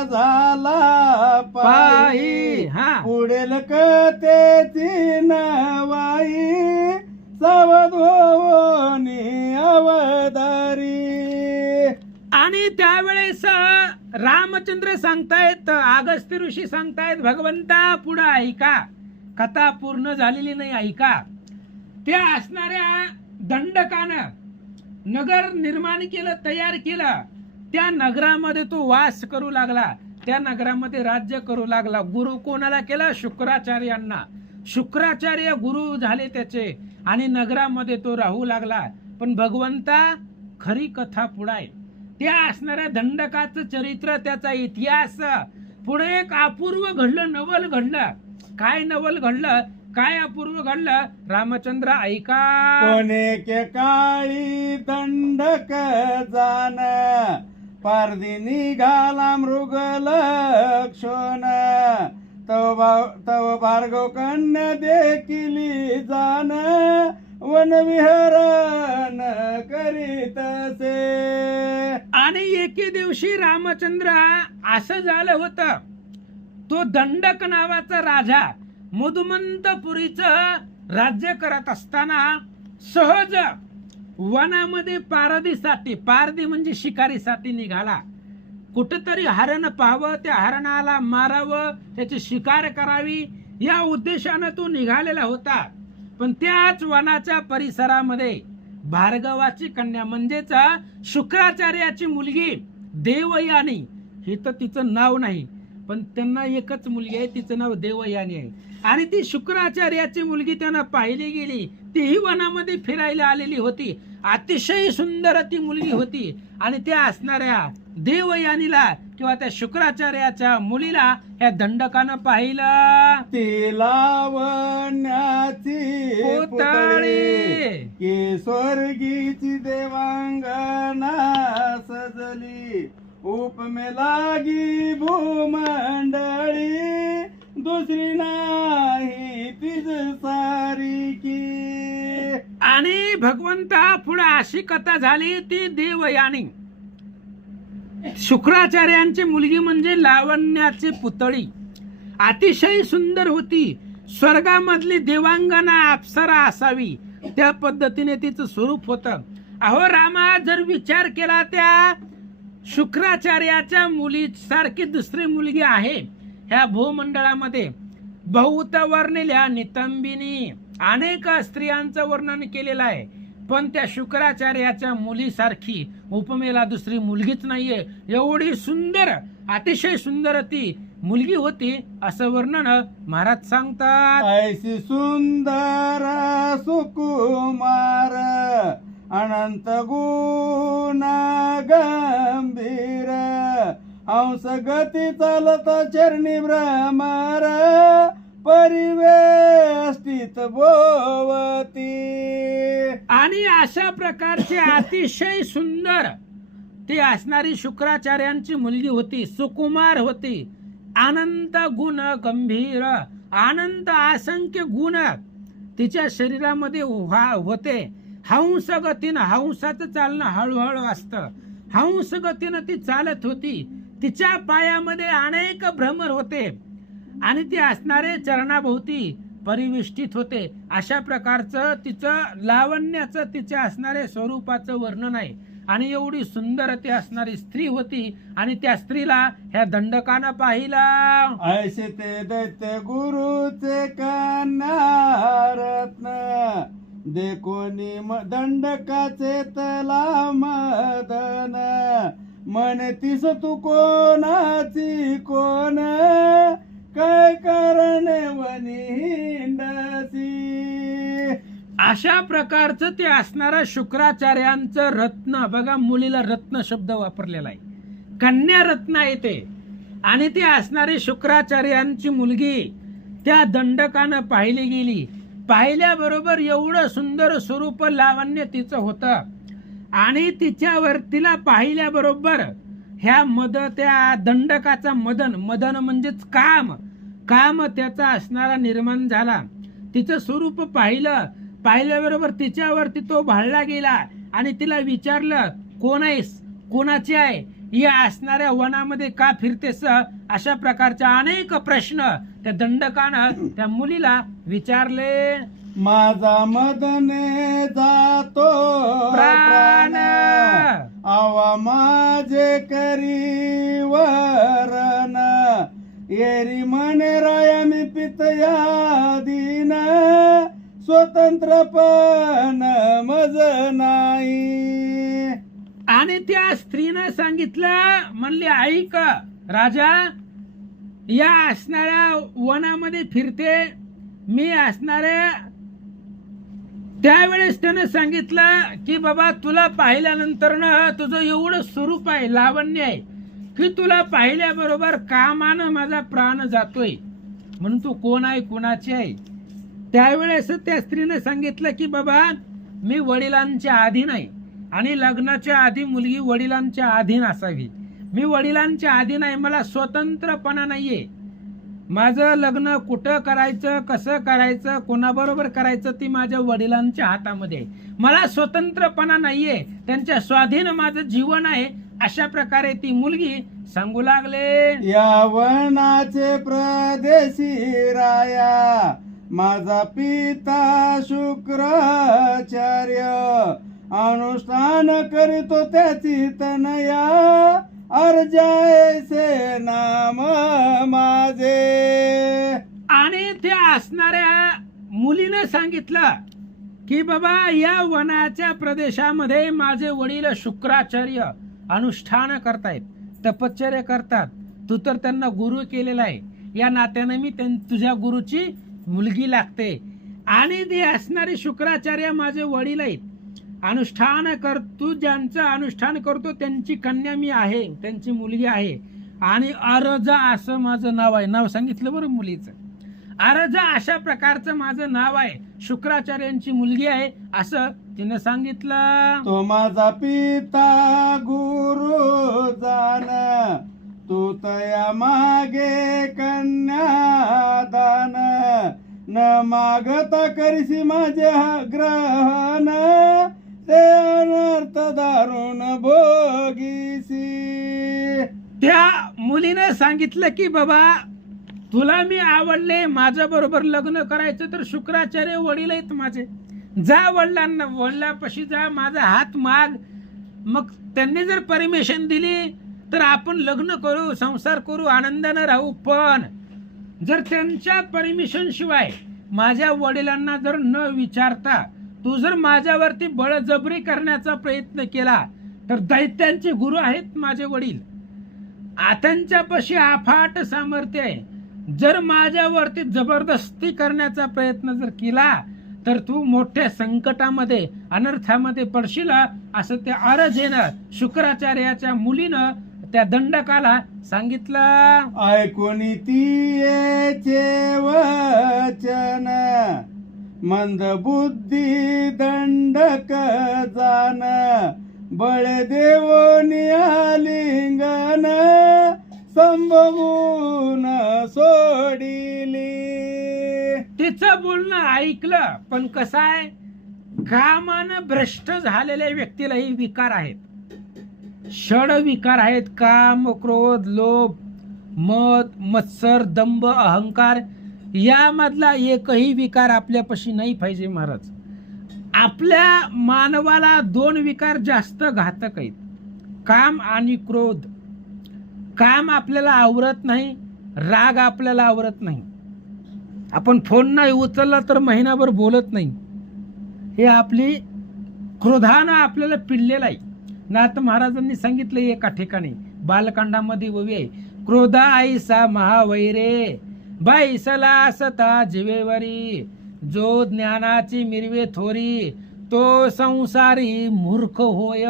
झाला पायी, पुढील कथेची नवाई, सावध होनी अवधारी. आणि त्यावेळेस रामचंद्र सांगतायत, अगस्त्य ऋषी सांगतायत, भगवंता पुढे ऐका, कथा पूर्ण झालेली नाही, ऐका. त्या असणाऱ्या दंडकानं नगर निर्माण केलं, तयार केलं. त्या नगरामध्ये तो वास करू लागला, त्या नगरामध्ये राज्य करू लागला. गुरु कोणाला केला? शुक्राचार्यांना. शुक्राचार्य गुरु झाले त्याचे आणि नगरामध्ये तो राहू लागला. पण भगवंता खरी कथा पुढे, त्या असणाऱ्या दंडकाचं चरित्र, त्याचा इतिहास पुढे एक अपूर्व घडलं, नवल घडलं. काय नवल घडलं, काय अपूर्व घडलं, रामचंद्र ऐका. कोणे के काळी दंडक जान पारदी निघाला मृग लक्षण तव भार्गव कन्या देखिली जान वनविहरण करीतसे. आणि एके दिवशी रामचंद्र असं झालं होतं, तो दंडक नावाचा राजा मुदमंतपुरीचं राज्य करत असताना सहज वनामध्ये पारदी म्हणजे शिकारीसाठी निघाला. कुठेतरी हरण पाहावं, त्या हरणाला मारावं, त्याची शिकार करावी या उद्देशानं तो निघालेला होता. पण त्याच वनाच्या परिसरामध्ये भार्गवाची कन्या म्हणजेच शुक्राचार्याची मुलगी देवयानी, हे तर तिचं नाव नाही पण त्यांना एकच मुलगी आहे, तिचं नाव देवयानी आहे. आणि ती शुक्राचार्याची मुलगी त्यांना पाहिली गेली. तीही वनामध्ये फिरायला आलेली होती. अतिशय सुंदर ती मुलगी होती. आणि त्या असणाऱ्या देवयानीला किंवा त्या शुक्राचार्याच्या मुलीला ह्या दंडकानं पाहिलं. ती लावण्याची पुतळी की स्वर्गीची देवांगना सजली उपमे लागी भूमंडळी दुसरी नाही तिज सारिकी. आणि भगवंता पुढे अशी कथा झाली. ती देवयानी शुक्राचार्यांची मुलगी म्हणजे लावण्याची पुतळी अतिशय सुंदर होती. स्वर्गामधली देवांगना अप्सरा असावी त्या पद्धतीने तिचं स्वरूप होतं. अहो रामा, जर विचार केला त्या शुक्राचार्याच्या मुलीसारखी दुसरी मुलगी आहे ह्या भूमंडळामध्ये. बहुत वर्णिल्या नितंबिनी, अनेक स्त्रियांचं वर्णन केलेलं आहे, पण त्या शुक्राचार्याच्या मुलीसारखी उपमेला दुसरी मुलगीच नाहीये. एवढी सुंदर, अतिशय सुंदर ती मुलगी होती असं वर्णन महाराज सांगतात. ऐशी सुंदर सुकुमार अनंत गुण गंभीर हंस गती चालत चरणी भ्रमर परिवेष्टित भोवती. आणि अशा प्रकारचे अतिशय सुंदर ती असणारी शुक्राचार्यांची मुलगी होती. सुकुमार होती, अनंत गुण गंभीर, अनंत असंख्य गुण तिच्या शरीरामध्ये होते. हंस गतीनं, हंसाचं चालणं हळूहळू असतं, हंस गतीनं ती चालत होती. तिच्या पायामध्ये अनेक भ्रमर होते आणि ती असणारे चरणाभोवती परिविष्टित होते. अशा प्रकारचं तिचं लावण्याचं, तिच्या असणारे स्वरूपाचं वर्णन आहे. आणि एवढी सुंदर ती असणारी स्त्री होती. आणि त्या स्त्रीला ह्या दंडकानं पाहिलं. ऐसे ते दैत्य गुरुचे कन्या रत्न देखोनी दंडकाचे तला मदन म्हणतीस तू कोणाची कोण काय कारण वनिंदसी. अशा प्रकारचं ते असणारं शुक्राचार्यांचं रत्न. बघा, मुलीला रत्न शब्द वापरलेला आहे, कन्या रत्न येते. आणि ती असणारी शुक्राचार्यांची मुलगी त्या दंडकानं पाहिली गेली. पाहिल्याबरोबर एवढं सुंदर स्वरूप लावण्य तिचं होतं. आणि तिच्यावर तिला पाहिल्याबरोबर ह्या त्या दंडकाचा मदन म्हणजेच काम त्याचा असणारा निर्माण झाला. तिचं स्वरूप पाहिल्याबरोबर तिच्यावरती तो भाळला गेला. आणि तिला विचारलं, कोण आहेस, कोणाची आहे, या असणाऱ्या वनामध्ये का फिरतेस, अशा प्रकारच्या अनेक प्रश्न त्या दंडकानं त्या मुलीला विचारले. माझा मदने जातो प्राण आवा माझे करी वरण येरी म्हणे राया मी पितया दिन स्वतंत्रपण मज नाही. आणि त्या स्त्रीनं सांगितलं, म्हणले, ऐक राजा, या असणाऱ्या वनामध्ये फिरते मी असणाऱ्या. त्यावेळेस त्यानं सांगितलं की बाबा, तुला पाहिल्यानंतर ना तुझं एवढं स्वरूप आहे, लावण्य आहे, की तुला पाहिल्याबरोबर कामानं माझा प्राण जातोय, म्हणून तू कोण आहे, कुणाची आहे. त्यावेळेस त्या स्त्रीने सांगितलं की बाबा मी वडिलांच्या अधीन आहे आणि लग्नाच्या आधी मुलगी वडिलांच्या अधीन असावी. मी वडिलांच्या अधीन आहे, मला स्वतंत्रपणा नाहीये. माझं लग्न कुठं करायचं, कसं करायचं, कोणाबरोबर करायचं ती माझ्या वडिलांच्या हातामध्ये आहे. मला स्वतंत्रपणा नाहीये, त्यांच्या स्वाधीन माझं जीवन आहे. अशा प्रकारे ती मुलगी सांगू लागले. या वनाचे प्रदेशी राया माझा पिता शुक्राचार्य, अनुष्ठान करीतो त्याची तनया, अर्जायसे नाम माझे. आणि त्या असणाऱ्या मुलीने सांगितलं की बाबा या वनाच्या प्रदेशामध्ये माझे वडील शुक्राचार्य अनुष्ठान करतायत, तपश्चर्या करतात. तू तर त्यांना गुरु केलेला आहे, या नात्याने मी तुझ्या गुरुची मुलगी लागते. आणि ती असणारी शुक्राचार्य माझे वडील आहेत, अनुष्ठान कर, तू ज्यांचं अनुष्ठान करतो त्यांची कन्या मी आहे, त्यांची मुलगी आहे. आणि अरजा असं माझं नाव आहे. नाव सांगितलं बरं मुलीचं. अरजा अशा प्रकारचं माझं नाव आहे, शुक्राचार्यांची मुलगी आहे असं तिने सांगितलं. तो माझा पिता गुरु जान, तू तया मागे कन्यादान, न मागता करीसी माझे ग्रहण, ते अनर्थ दारुण भोगीसी. त्या मुलीने सांगितलं की बाबा तुला मी आवडले, माझ्या बरोबर लग्न करायचं तर शुक्राचार्य वडील आहेत माझे, जा वडिलापाशी जा, माझा हात माग. मग त्यांनी जर परमिशन दिली तर आपण लग्न करू, संसार करू, आनंदाने राहू. पण जर त्यांच्या परमिशन शिवाय माझ्या वडिलांना जर न विचारता तू जर माझ्यावरती बळजबरी करण्याचा प्रयत्न केला तर दैत्यांचे गुरु आहेत माझे वडील, त्यांच्यापाशी अफाट सामर्थ्य आहे. जर माझ्यावरती जबरदस्ती करण्याचा प्रयत्न जर केला तर तू मोठ्या संकटामध्ये, अनर्थामध्ये पडशील, असं त्या अरजेनं शुक्राचार्याच्या मुलीनं त्या दंडकाला सांगितलं. ऐकोनी तियेचे वचन, मंद बुद्धी दंडक जान, बळदेवोनी आलिंगन, संभवून सोडिली. तिचं बोलणं ऐकलं, पण कसं आहे, कामानं भ्रष्ट झालेल्या व्यक्तीलाही विकार आहेत, षड विकार आहेत. काम, क्रोध, लोभ, मद, मत्सर, दंभ, अहंकार यामधला एकही विकार आपल्यापाशी नाही पाहिजे महाराज. आपल्या मानवाला दोन विकार जास्त घातक आहेत, काम आणि क्रोध. काम आपल्याला आवरत नाही, राग आपल्याला आवरत नाही. आपण फोन नाही उचलला तर महिनाभर बोलत नाही, हे आपली क्रोधानं आपल्याला पिडलेलं आहे. नाथ महाराजांनी सांगितलं एका ठिकाणी बालकांडामध्ये ववी आहे, क्रोधा आईसा महावैरे, बाईसला असता जीवेवरी, जो ज्ञानाची मिरवे थोरी, तो संसारी मूर्ख होय.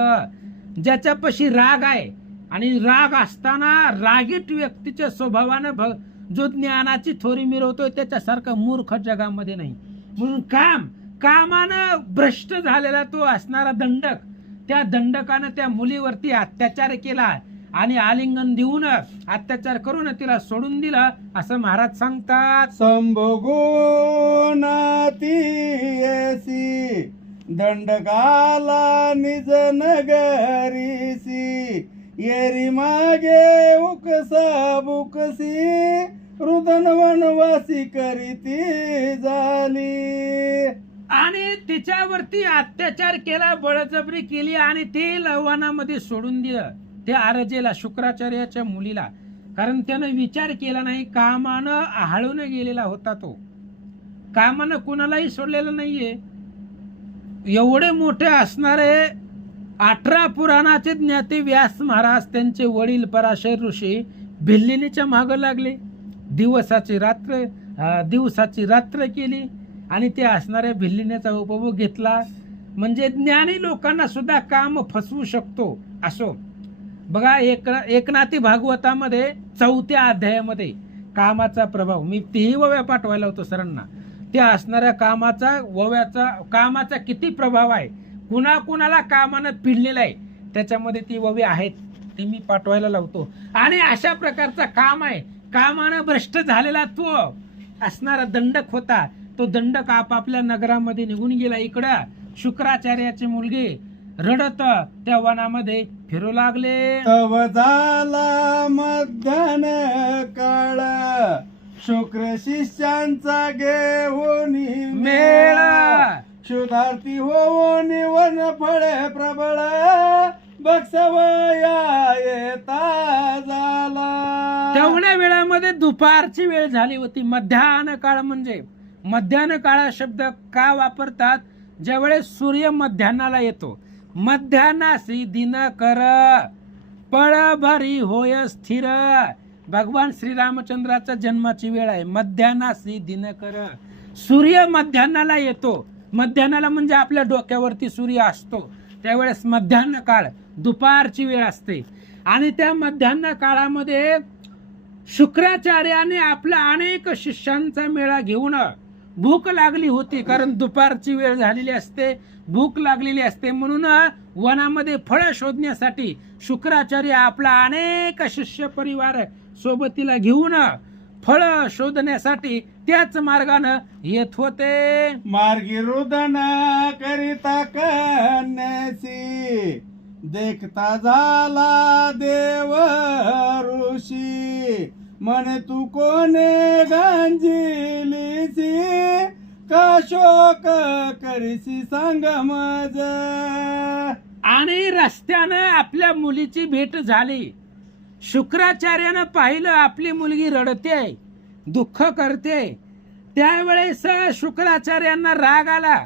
ज्याच्यापाशी राग आहे आणि राग असताना रागीट व्यक्तीच्या स्वभावानं जो ज्ञानाची थोरी मिरवतोय त्याच्यासारखा मूर्ख जगामध्ये नाही. म्हणून कामानं भ्रष्ट झालेला तो असणारा दंडक, त्या दंडकानं त्या मुलीवरती अत्याचार केला आणि आलिंगन देऊन अत्याचार करून तिला सोडून दिलं असं महाराज सांगतात. संभोगोनातीयसी दंडकाला निज नगरीसी, येरी मागे उकसा बुकसी, रुदन वनवासी करीती झाली. आणि तिच्यावरती अत्याचार केला, बळजबरी केली आणि ते वनामध्ये सोडून दिलं त्या अरजेला, शुक्राचार्याच्या मुलीला. कारण त्यानं विचार केला नाही, कामानं आहाळून गेलेला होता तो, कामानं कुणालाही सोडलेला नाहीये. एवढे मोठे असणारे 18 पुराणाचे ज्ञाते व्यास महाराज, त्यांचे वडील पराशर ऋषी भिल्लिनीच्या मागं लागले, दिवसाची रात्र केली आणि ते असणाऱ्या भिल्लिनीचा उपभोग घेतला. म्हणजे ज्ञानी लोकांना सुद्धा काम फसवू शकतो असो. बघा एकनाथी भागवतामध्ये 4थ्या अध्यायामध्ये कामाचा प्रभाव, मी तेही वव्या पाठवायला होतो सरांना, त्या असणाऱ्या कामाचा किती प्रभाव आहे, कुणाकुणाला कामानं पिडलेलं आहे, त्याच्यामध्ये ती ववी आहेत, ते मी पाठवायला लावतो. आणि अशा प्रकारचा काम आहे, कामानं भ्रष्ट झालेला तो असणारा दंडक होता, तो दंडक आपापल्या नगरामध्ये निघून गेला. इकडं शुक्राचार्याची मुलगी रडत त्या वनामध्ये फिरू लागले. तव झाला मध्यान काळ, शुक्र शिष्यांचा घेऊन मेळ, क्षुधार्थी होऊन वन फळे प्रबळ, बक्षवया येता झाला. तेवढ्या वेळामध्ये दुपारची वेळ झाली होती. मध्यान्ह काळ म्हणजे, मध्यान्ह काळ शब्द का वापरतात, ज्यावेळेस सूर्य मध्यान्हाला येतो. मध्यान्हासी दिनकर पळभरी होय स्थिर. भगवान श्रीरामचंद्राचा जन्माची वेळ आहे. मध्यान्हासी दिनकर, सूर्य मध्यान्हाला येतो. मध्यान्हाला म्हणजे आपल्या डोक्यावरती सूर्य असतो, त्यावेळेस मध्यान्ह काळ, दुपारची वेळ असते. आणि त्या मध्यान्ह काळामध्ये शुक्राचार्याने आपल्या अनेक शिष्यांचा मेळा घेऊन, भूक लागली होती, कारण दुपारची वेळ झालेली असते, भूक लागलेली असते, म्हणून वनामध्ये फळं शोधण्यासाठी शुक्राचार्य आपला अनेक शिष्य परिवार सोबतीला घेऊन फळं शोधण्यासाठी त्याच मार्गानं येत होते. मार्गी रुदन करिता कन्यासी, देखता झाला देव ऋषी, म्हणे तू कोणे गांजिलीसी, का शोक करीसी सांग मज. आणि रस्त्यानं आपल्या मुलीची भेट झाली. शुक्राचार्यानं पाहिलं आपली मुलगी रडते, दुःख करते. त्यावेळेस शुक्राचार्यांना राग आला.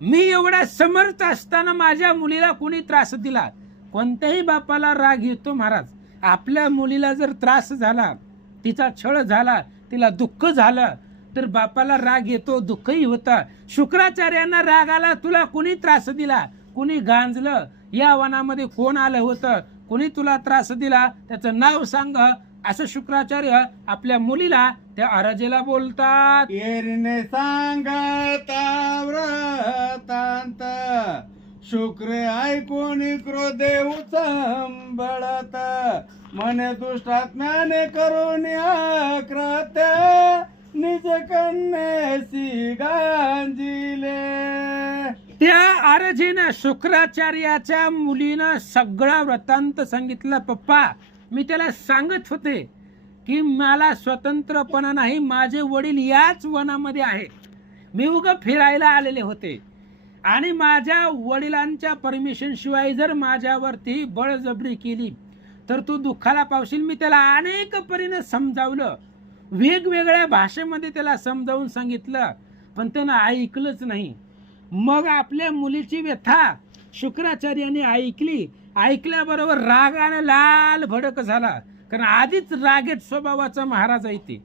मी एवढा समर्थ असताना माझ्या मुलीला कोणी त्रास दिला. कोणत्याही बापाला राग येतो महाराज. आपल्या मुलीला जर त्रास झाला, तिचा छळ झाला, तिला दुःख झालं, तर बापाला राग येतो, दुःखही होतं. शुक्राचार्यांना राग आला, तुला कोणी त्रास दिला, कोणी गांजलं, या वनामध्ये कोण आलं होतं, कोणी तुला त्रास दिला, त्याचं नाव सांग, असं शुक्राचार्य आपल्या मुलीला, त्या अरजेला बोलतात. येरने सांगता व्रतांत, शुक्र ऐकून क्रोधे उचंबळत, म्हणे दुष्टात्म्याने करून कृत्य, निज कन्येसी गांजिले. त्या अरजीनं शुक्राचार्याच्या मुलीनं सगळा वृत्तांत सांगितलं. पप्पा, मी त्याला सांगत होते की मला स्वतंत्रपणा नाही, माझे वडील याच वनामध्ये आहे, मी उगा फिरायला आलेले होते, आणि माझ्या वडिलांच्या परमिशन शिवाय जर माझ्यावरती बळजबरी केली तर तू दुःखाला पावशील. मी त्याला अनेक परीने समजावलं, वेगवेगळ्या भाषेमध्ये त्याला समजावून सांगितलं, पण त्यानं ऐकलंच नाही. मग आपल्या मुलीची व्यथा शुक्राचार्याने ऐकली. ऐकल्याबरोबर रागाने लाल भडक झाला, कारण आधीच रागीट स्वभावाचा महाराज आहे ते.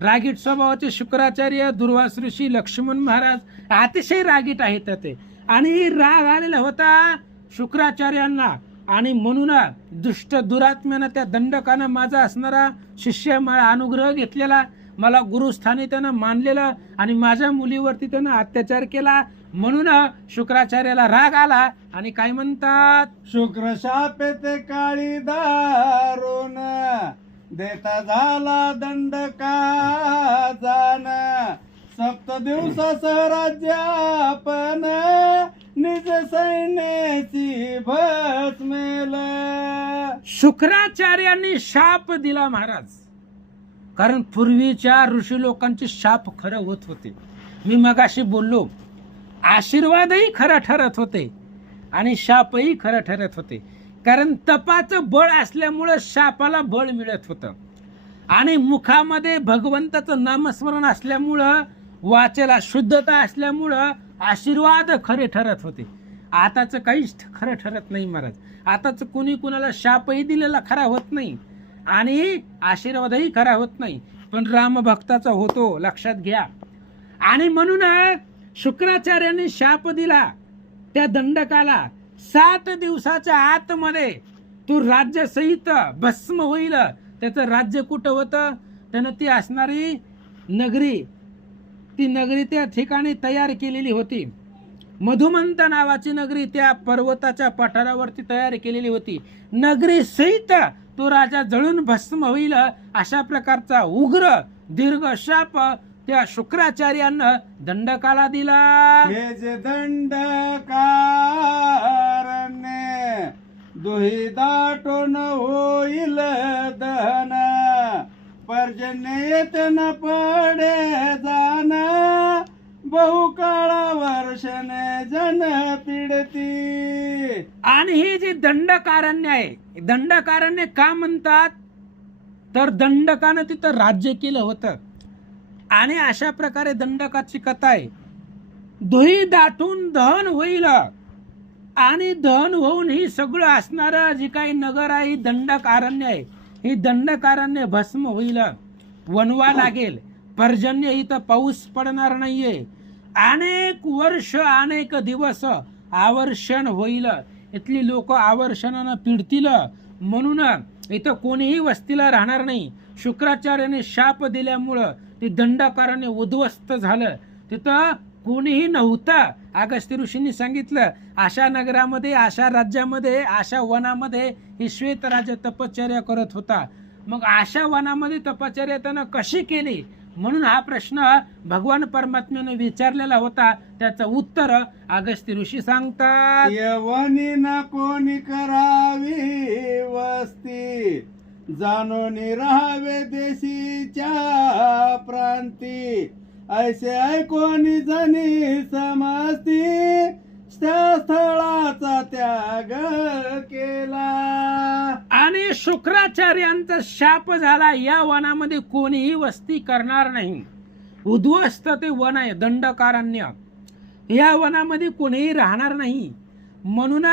रागीट स्वभावाचे शुक्राचार्य, दुर्वास ऋषी, लक्ष्मण महाराज अतिशय रागीट आहेत ते. आणि राग आलेला होता शुक्राचार्यांना, आणि म्हणून दुष्ट दुरात्म्यानं, त्या दंडकानं माझा असणारा शिष्य, मला अनुग्रह घेतलेला, मला गुरुस्थानी त्यानं मानलेलं, आणि माझ्या मुलीवरती त्यानं अत्याचार केला. म्हणून शुक्राचार्याला राग आला, आणि काय म्हणतात, शुक्र शापे ते काळी दारुण, देता झाला दंडका जाण, सप्त दिवसास राज्यापन, निज सैन्याची भस्मेल. शुक्राचार्यांनी शाप दिला महाराज, कारण पूर्वीच्या ऋषी लोकांचे शाप खरं होत होते. मी मगाशी बोललो, आशीर्वादही खरं ठरत होते आणि शापही खरं ठरत होते, कारण तपाचं बळ असल्यामुळं शापाला बळ मिळत होतं, आणि मुखामध्ये भगवंताचं नामस्मरण असल्यामुळं, वाचेला शुद्धता असल्यामुळं आशीर्वाद खरे ठरत होते. आताचं काहीच खरं ठरत नाही महाराज. आताच कुणी कुणाला शापही दिलेला खरा होत नाही आणि आशीर्वादही खरा होत नाही, पण रामभक्ताचा होतो, लक्षात घ्या. आणि म्हणून शुक्राचार्यांनी शाप दिला त्या दंडकाला. 7 दिवसाच्या आतमध्ये तो राज्य सहित भस्म होईल. त्याचं राज्य कुठं होतं? त्यानं ती असणारी नगरी, ती नगरी त्या ठिकाणी तयार केलेली होती. मधुमंत नावाची नगरी त्या पर्वताच्या पठारावरती तयार केलेली होती. नगरी सहित तो राजा जळून भस्म होईल अशा प्रकारचा उग्र दीर्घ शाप त्या शुक्राचार्यांना दंडकाला दिला. हे जे दंडकारण्य दुही दाटून होईल दहन, पर्जन्य येतन पडे जाण, बहुकाळा वर्षने जन पीडती. आणि हे जे दंडकारण्य आहे, दंडकारण्य का म्हणतात? तर दंडकानं तिथं राज्य केलं होतं. आणि अशा प्रकारे दंडकाची कथा आहे. धुई दाटून दहन होईल, आणि दहन होऊन ही सगळं असणारं जी काही नगर आहे, ही दंडकारण्य आहे. ही दंडकारण्य भस्म होईल, वणवा लागेल, पर्जन्य इथं पाऊस पडणार नाहीये, अनेक वर्ष अनेक दिवस आवर्षण होईल. इथली लोक आवर्षणानं पिडतील, म्हणून इथं कोणीही वस्तीला राहणार नाही. शुक्राचार्याने शाप दिल्यामुळं ते दंडकारण्य उद्ध्वस्त झालं. तिथं कोणीही नव्हतं. अगस्त्य ऋषींनी सांगितलं, अशा नगरामध्ये, अशा राज्यामध्ये, अशा वनामध्ये ही श्वेतराज तपश्चर्या करत होता. मग अशा वनामध्ये तपश्चर्या त्यानं कशी केली, म्हणून हा प्रश्न भगवान परमात्म्याने विचारलेला होता. त्याचं उत्तर अगस्त्य ऋषी सांगतात. यवनी न कोणी करावी वस्ती, जाणून राहावे देशीच्या प्रांती, ऐसे ऐकोनी जणी समजती, त्या स्थळाचा त्याग केला. आणि शुक्राचार्यांचा शाप झाला, या वनामध्ये कोणीही वस्ती करणार नाही. उद्ध्वस्त ते वन आहे दंडकारण्य, या वनामध्ये कोणीही राहणार नाही. म्हणून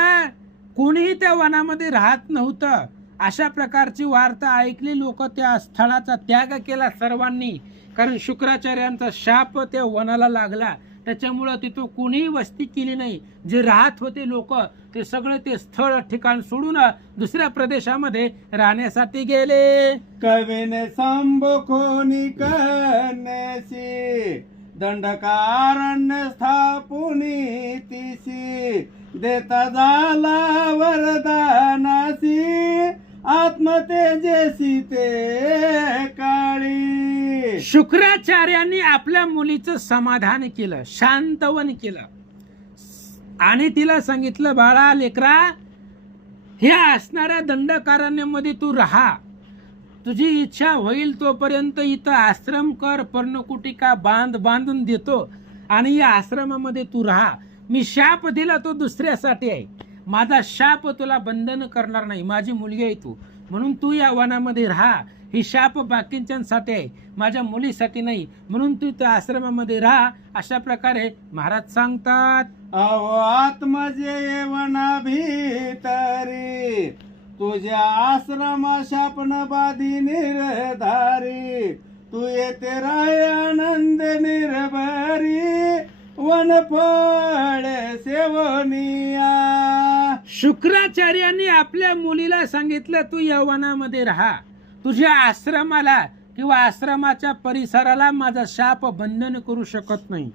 कोणीही त्या वनामध्ये राहत नव्हतं. अशा प्रकारची वार्ता ऐकली लोक त्या स्थळाचा त्याग केला सर्वांनी, कारण शुक्राचार्यांचा शाप त्या वनाला लागला. त्याच्यामुळं तिथं कोणीही वस्ती केली नाही. जे राहत होते लोक ते सगळे ते स्थळ ठिकाण सोडून दुसऱ्या प्रदेशामध्ये राहण्यासाठी गेले. कवीने संबोखोनी कन्यासी, दंडकारण्य स्थापुनी तिसी, देता झाला वरदानासी, आत्मतेजेसी ते काळी. शुक्राचार्यांनी आपल्या मुलीचं समाधान केलं, शांतवन केलं, आणि तिला सांगितलं, बाळा लेकरा, हे असणाऱ्या दंडकारण्यामध्ये तू राहा. तुझी इच्छा होईल तोपर्यंत इथं आश्रम कर, पर्णकुटिका बांधून देतो, आणि या आश्रमामध्ये तू राहा. मी शाप दिला तो दुसऱ्यासाठी आहे. माझा शाप तुला बंधन करणार नाही. माझी मुलगी आहे तू, म्हणून तू या वनामध्ये राहा. ही शाप बाकींच्यासाठी आहे, माझ्या मुलीसाठी नाही. म्हणून तू त्या आश्रमामध्ये राहा. अशा प्रकारे महाराज सांगतात. अहो आत्मजे वना भीतरी, तुझ्या आश्रमा शापन बाधी निर्धारी, तू येते राय आनंद निर्भरी, वन फळ सेवनिया. शुक्राचार्यांनी आपल्या मुलीला सांगितलं, तू या वनामध्ये राहा. तुझ्या आश्रमाला किंवा आश्रमाच्या परिसराला माझा शाप बंधन करू शकत नाही.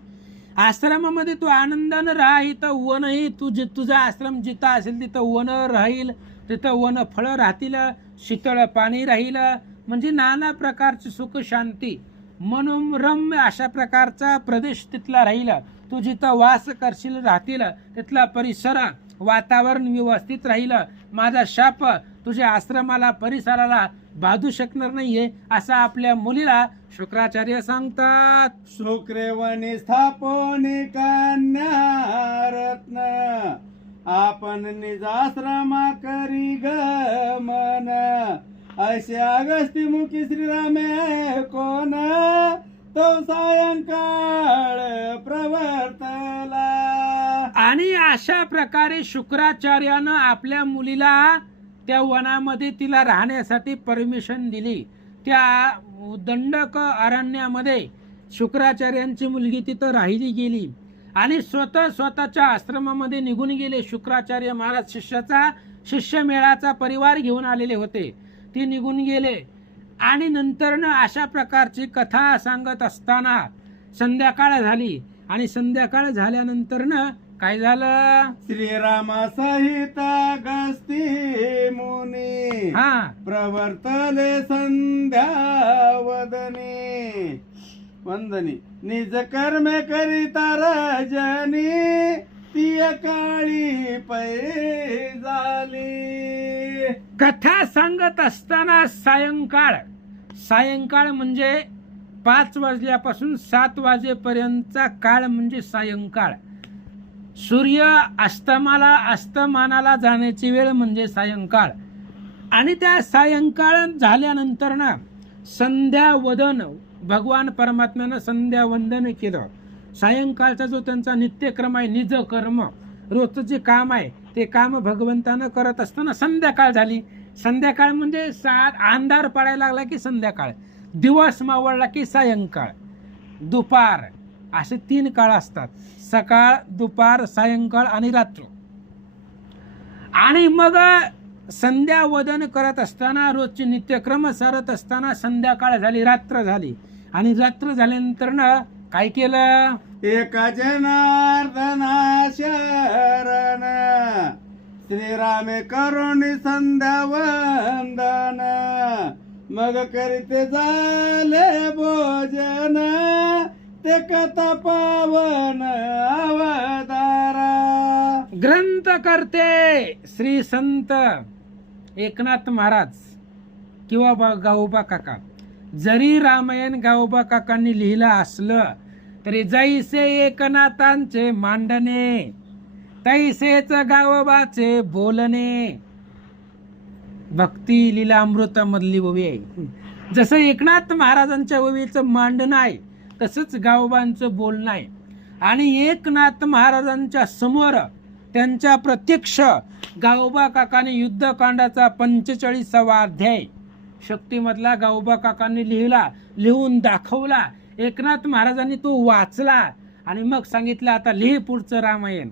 आश्रमामध्ये तू आनंदानं राहा. इथं वनही तुझा आश्रम जिथं असेल तिथं वन राहील, तिथं वन फळं राहतील, शीतळ पाणी राहील, म्हणजे नाना प्रकारची सुख शांती मनोरम्य अशा प्रकारचा प्रदेश तिथला राहील. तू जिथं वास करशील राहतील, तिथला परिसर वातावरण व्यवस्थित राहील. माझा शाप तुझ्या आश्रमाला परिसराला बाधू शकणार नाहीये, असं आपल्या मुलीला शुक्राचार्य सांगतात. शुक्रेवनी स्थापनी कन्या रत्न, आपण निजाश्रमा करी गमन, ऐसे अगस्ती मुखी श्रीरामे कोण, तो सायंकाळ प्रवर्तला. आणि अशा प्रकारे शुक्राचार्यानं आपल्या मुलीला त्या वनामध्ये तिला राहण्यासाठी परमिशन दिली. त्या दंडक अरण्यामध्ये शुक्राचार्यांची मुलगी तिथं राहिली गेली आणि स्वतःच्या आश्रमामध्ये निघून गेले. शुक्राचार्य महाराज शिष्याचा शिष्यमेळाचा परिवार घेऊन आलेले होते, ते निघून गेले. आणि नंतर अशा प्रकारची कथा सांगत असताना संध्याकाळ झाली. आणि संध्याकाळ झाल्यानंतर काय झालं? श्रीरामासहित अगस्ती मुनी हा प्रवर्तले संध्या वंदनी निज कर्मे करिता रजनी ती काळी पै झाली. कथा सांगत असताना सायंकाळ म्हणजे 5 वाजल्यापासून 7 वाजेपर्यंतचा काळ म्हणजे सायंकाळ. सूर्य अस्तमानाला जाण्याची वेळ म्हणजे सायंकाळ. आणि त्या सायंकाळ झाल्यानंतर संध्यावदन, भगवान परमात्म्यानं संध्यावंदन केलं. सायंकाळचा जो त्यांचा नित्यक्रम आहे, निज कर्म, रोजचं जे काम आहे ते काम भगवंतानं करत असताना संध्याकाळ झाली. संध्याकाळ म्हणजे अंधार पडायला लागला की संध्याकाळ, दिवस मावळला की सायंकाळ, दुपार, असे 3 काळ असतात: सकाळ, दुपार, सायंकाळ आणि रात्र. आणि मग संध्यावदन करत असताना, रोजचे नित्यक्रम सारत असताना संध्याकाळ झाली, रात्र झाली. आणि रात्र झाल्यानंतर काय केलं? एका जनार्दना शरण श्रीरामे करुणी संध्या वंदन मग करीते झाले भोजन ते कथा पावन अवतारा. ग्रंथ करते श्री संत एकनाथ महाराज किंवा गावोबा काका. जरी रामायण गावोबा काकांनी लिहिलं असलं तरी जैसे एकनाथांचे मांडणे तैसेच गावोबाचे बोलणे. भक्ती लीलामृत मधली ओवी आहे. जसं एकनाथ महाराजांच्या ओवीचं मांडणं आहे तसंच गावोबांचं बोलणं आहे. आणि एकनाथ महाराजांच्या समोर त्यांच्या प्रत्यक्ष गावोबा काकाने युद्धकांडाचा 45वा अध्याय शक्तीमधला गावोबा काकांनी लिहून दाखवला. एकनाथ महाराजांनी तो वाचला आणि मग सांगितलं आता लिहि पुढचं रामायण.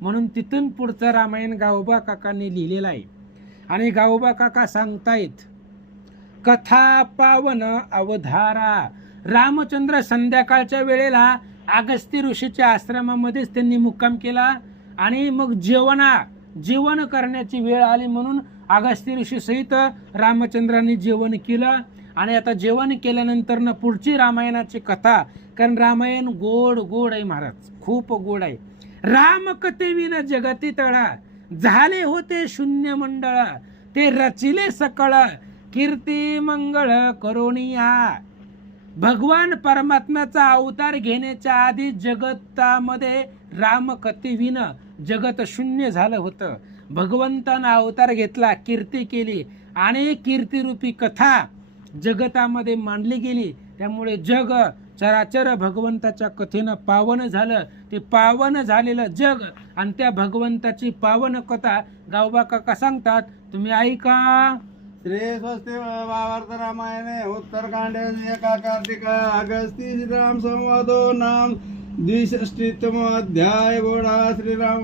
म्हणून तिथून पुढचं रामायण गावोबा काकांनी लिहिलेलं आहे. आणि गावोबा काका सांगतायत, कथा पावन अवधारा. रामचंद्र संध्याकाळच्या वेळेला अगस्ती ऋषीच्या आश्रमामध्येच त्यांनी मुक्काम केला. आणि मग जेवण करण्याची वेळ आली म्हणून अगस्ती ऋषी सहित रामचंद्रांनी जेवण केलं. आणि आता जेवण केल्यानंतर पुढची रामायणाची कथा, कारण रामायण गोड आहे महाराज, खूप गोड आहे. राम कथेविन जगती तळा झाले होते शून्य मंडळ ते रचिले सकळ कीर्ती मंगळ करोनिया. भगवान परमात्म्याचा अवतार घेण्याच्या आधी जगतामध्ये रामकथेविन जगत शून्य झालं होतं. भगवंतानं अवतार घेतला, कीर्ती केली आणि कीर्तिरूपी कथा जगतामध्ये मांडली गेली. त्यामुळे जग चराचर भगवंताच्या कथेनं पावन झालं. ते पावन झालेलं जग आणि त्या भगवंताची पावन कथा गावोबा काका सांगतात, तुम्ही ऐका. श्री स्वस्ति भावार्थ रामायणे उत्तरकांडे एका कार्तिका अगस्ती श्रीराम संवादो नाम 62 अध्याय. बोडा श्रीराम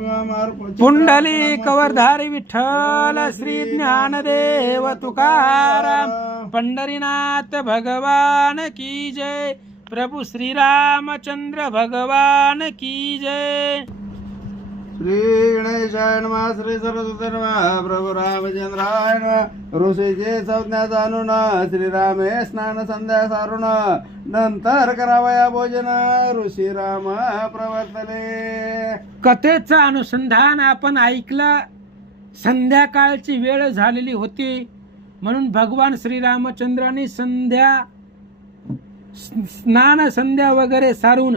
पुंडली कवरधारी विठ्ठल श्री ज्ञानदेव तुकाराम पंढरीनाथ भगवान की जय. प्रभु श्री रामचंद्र भगवान की जय. श्री गणेशाय नमः. श्री सरस्वती नमः. प्रभु रामचंद्राय नमः. ऋषीचे संज्ञा जाणून श्रीरामे स्नान संध्या सारून नंतर करावया भोजन ऋषी राम प्रवर्तले. कथेचं अनुसंधान आपण ऐकलं. संध्याकाळची वेळ झालेली होती म्हणून भगवान श्रीरामचंद्रांनी स्नान संध्या वगैरे सारून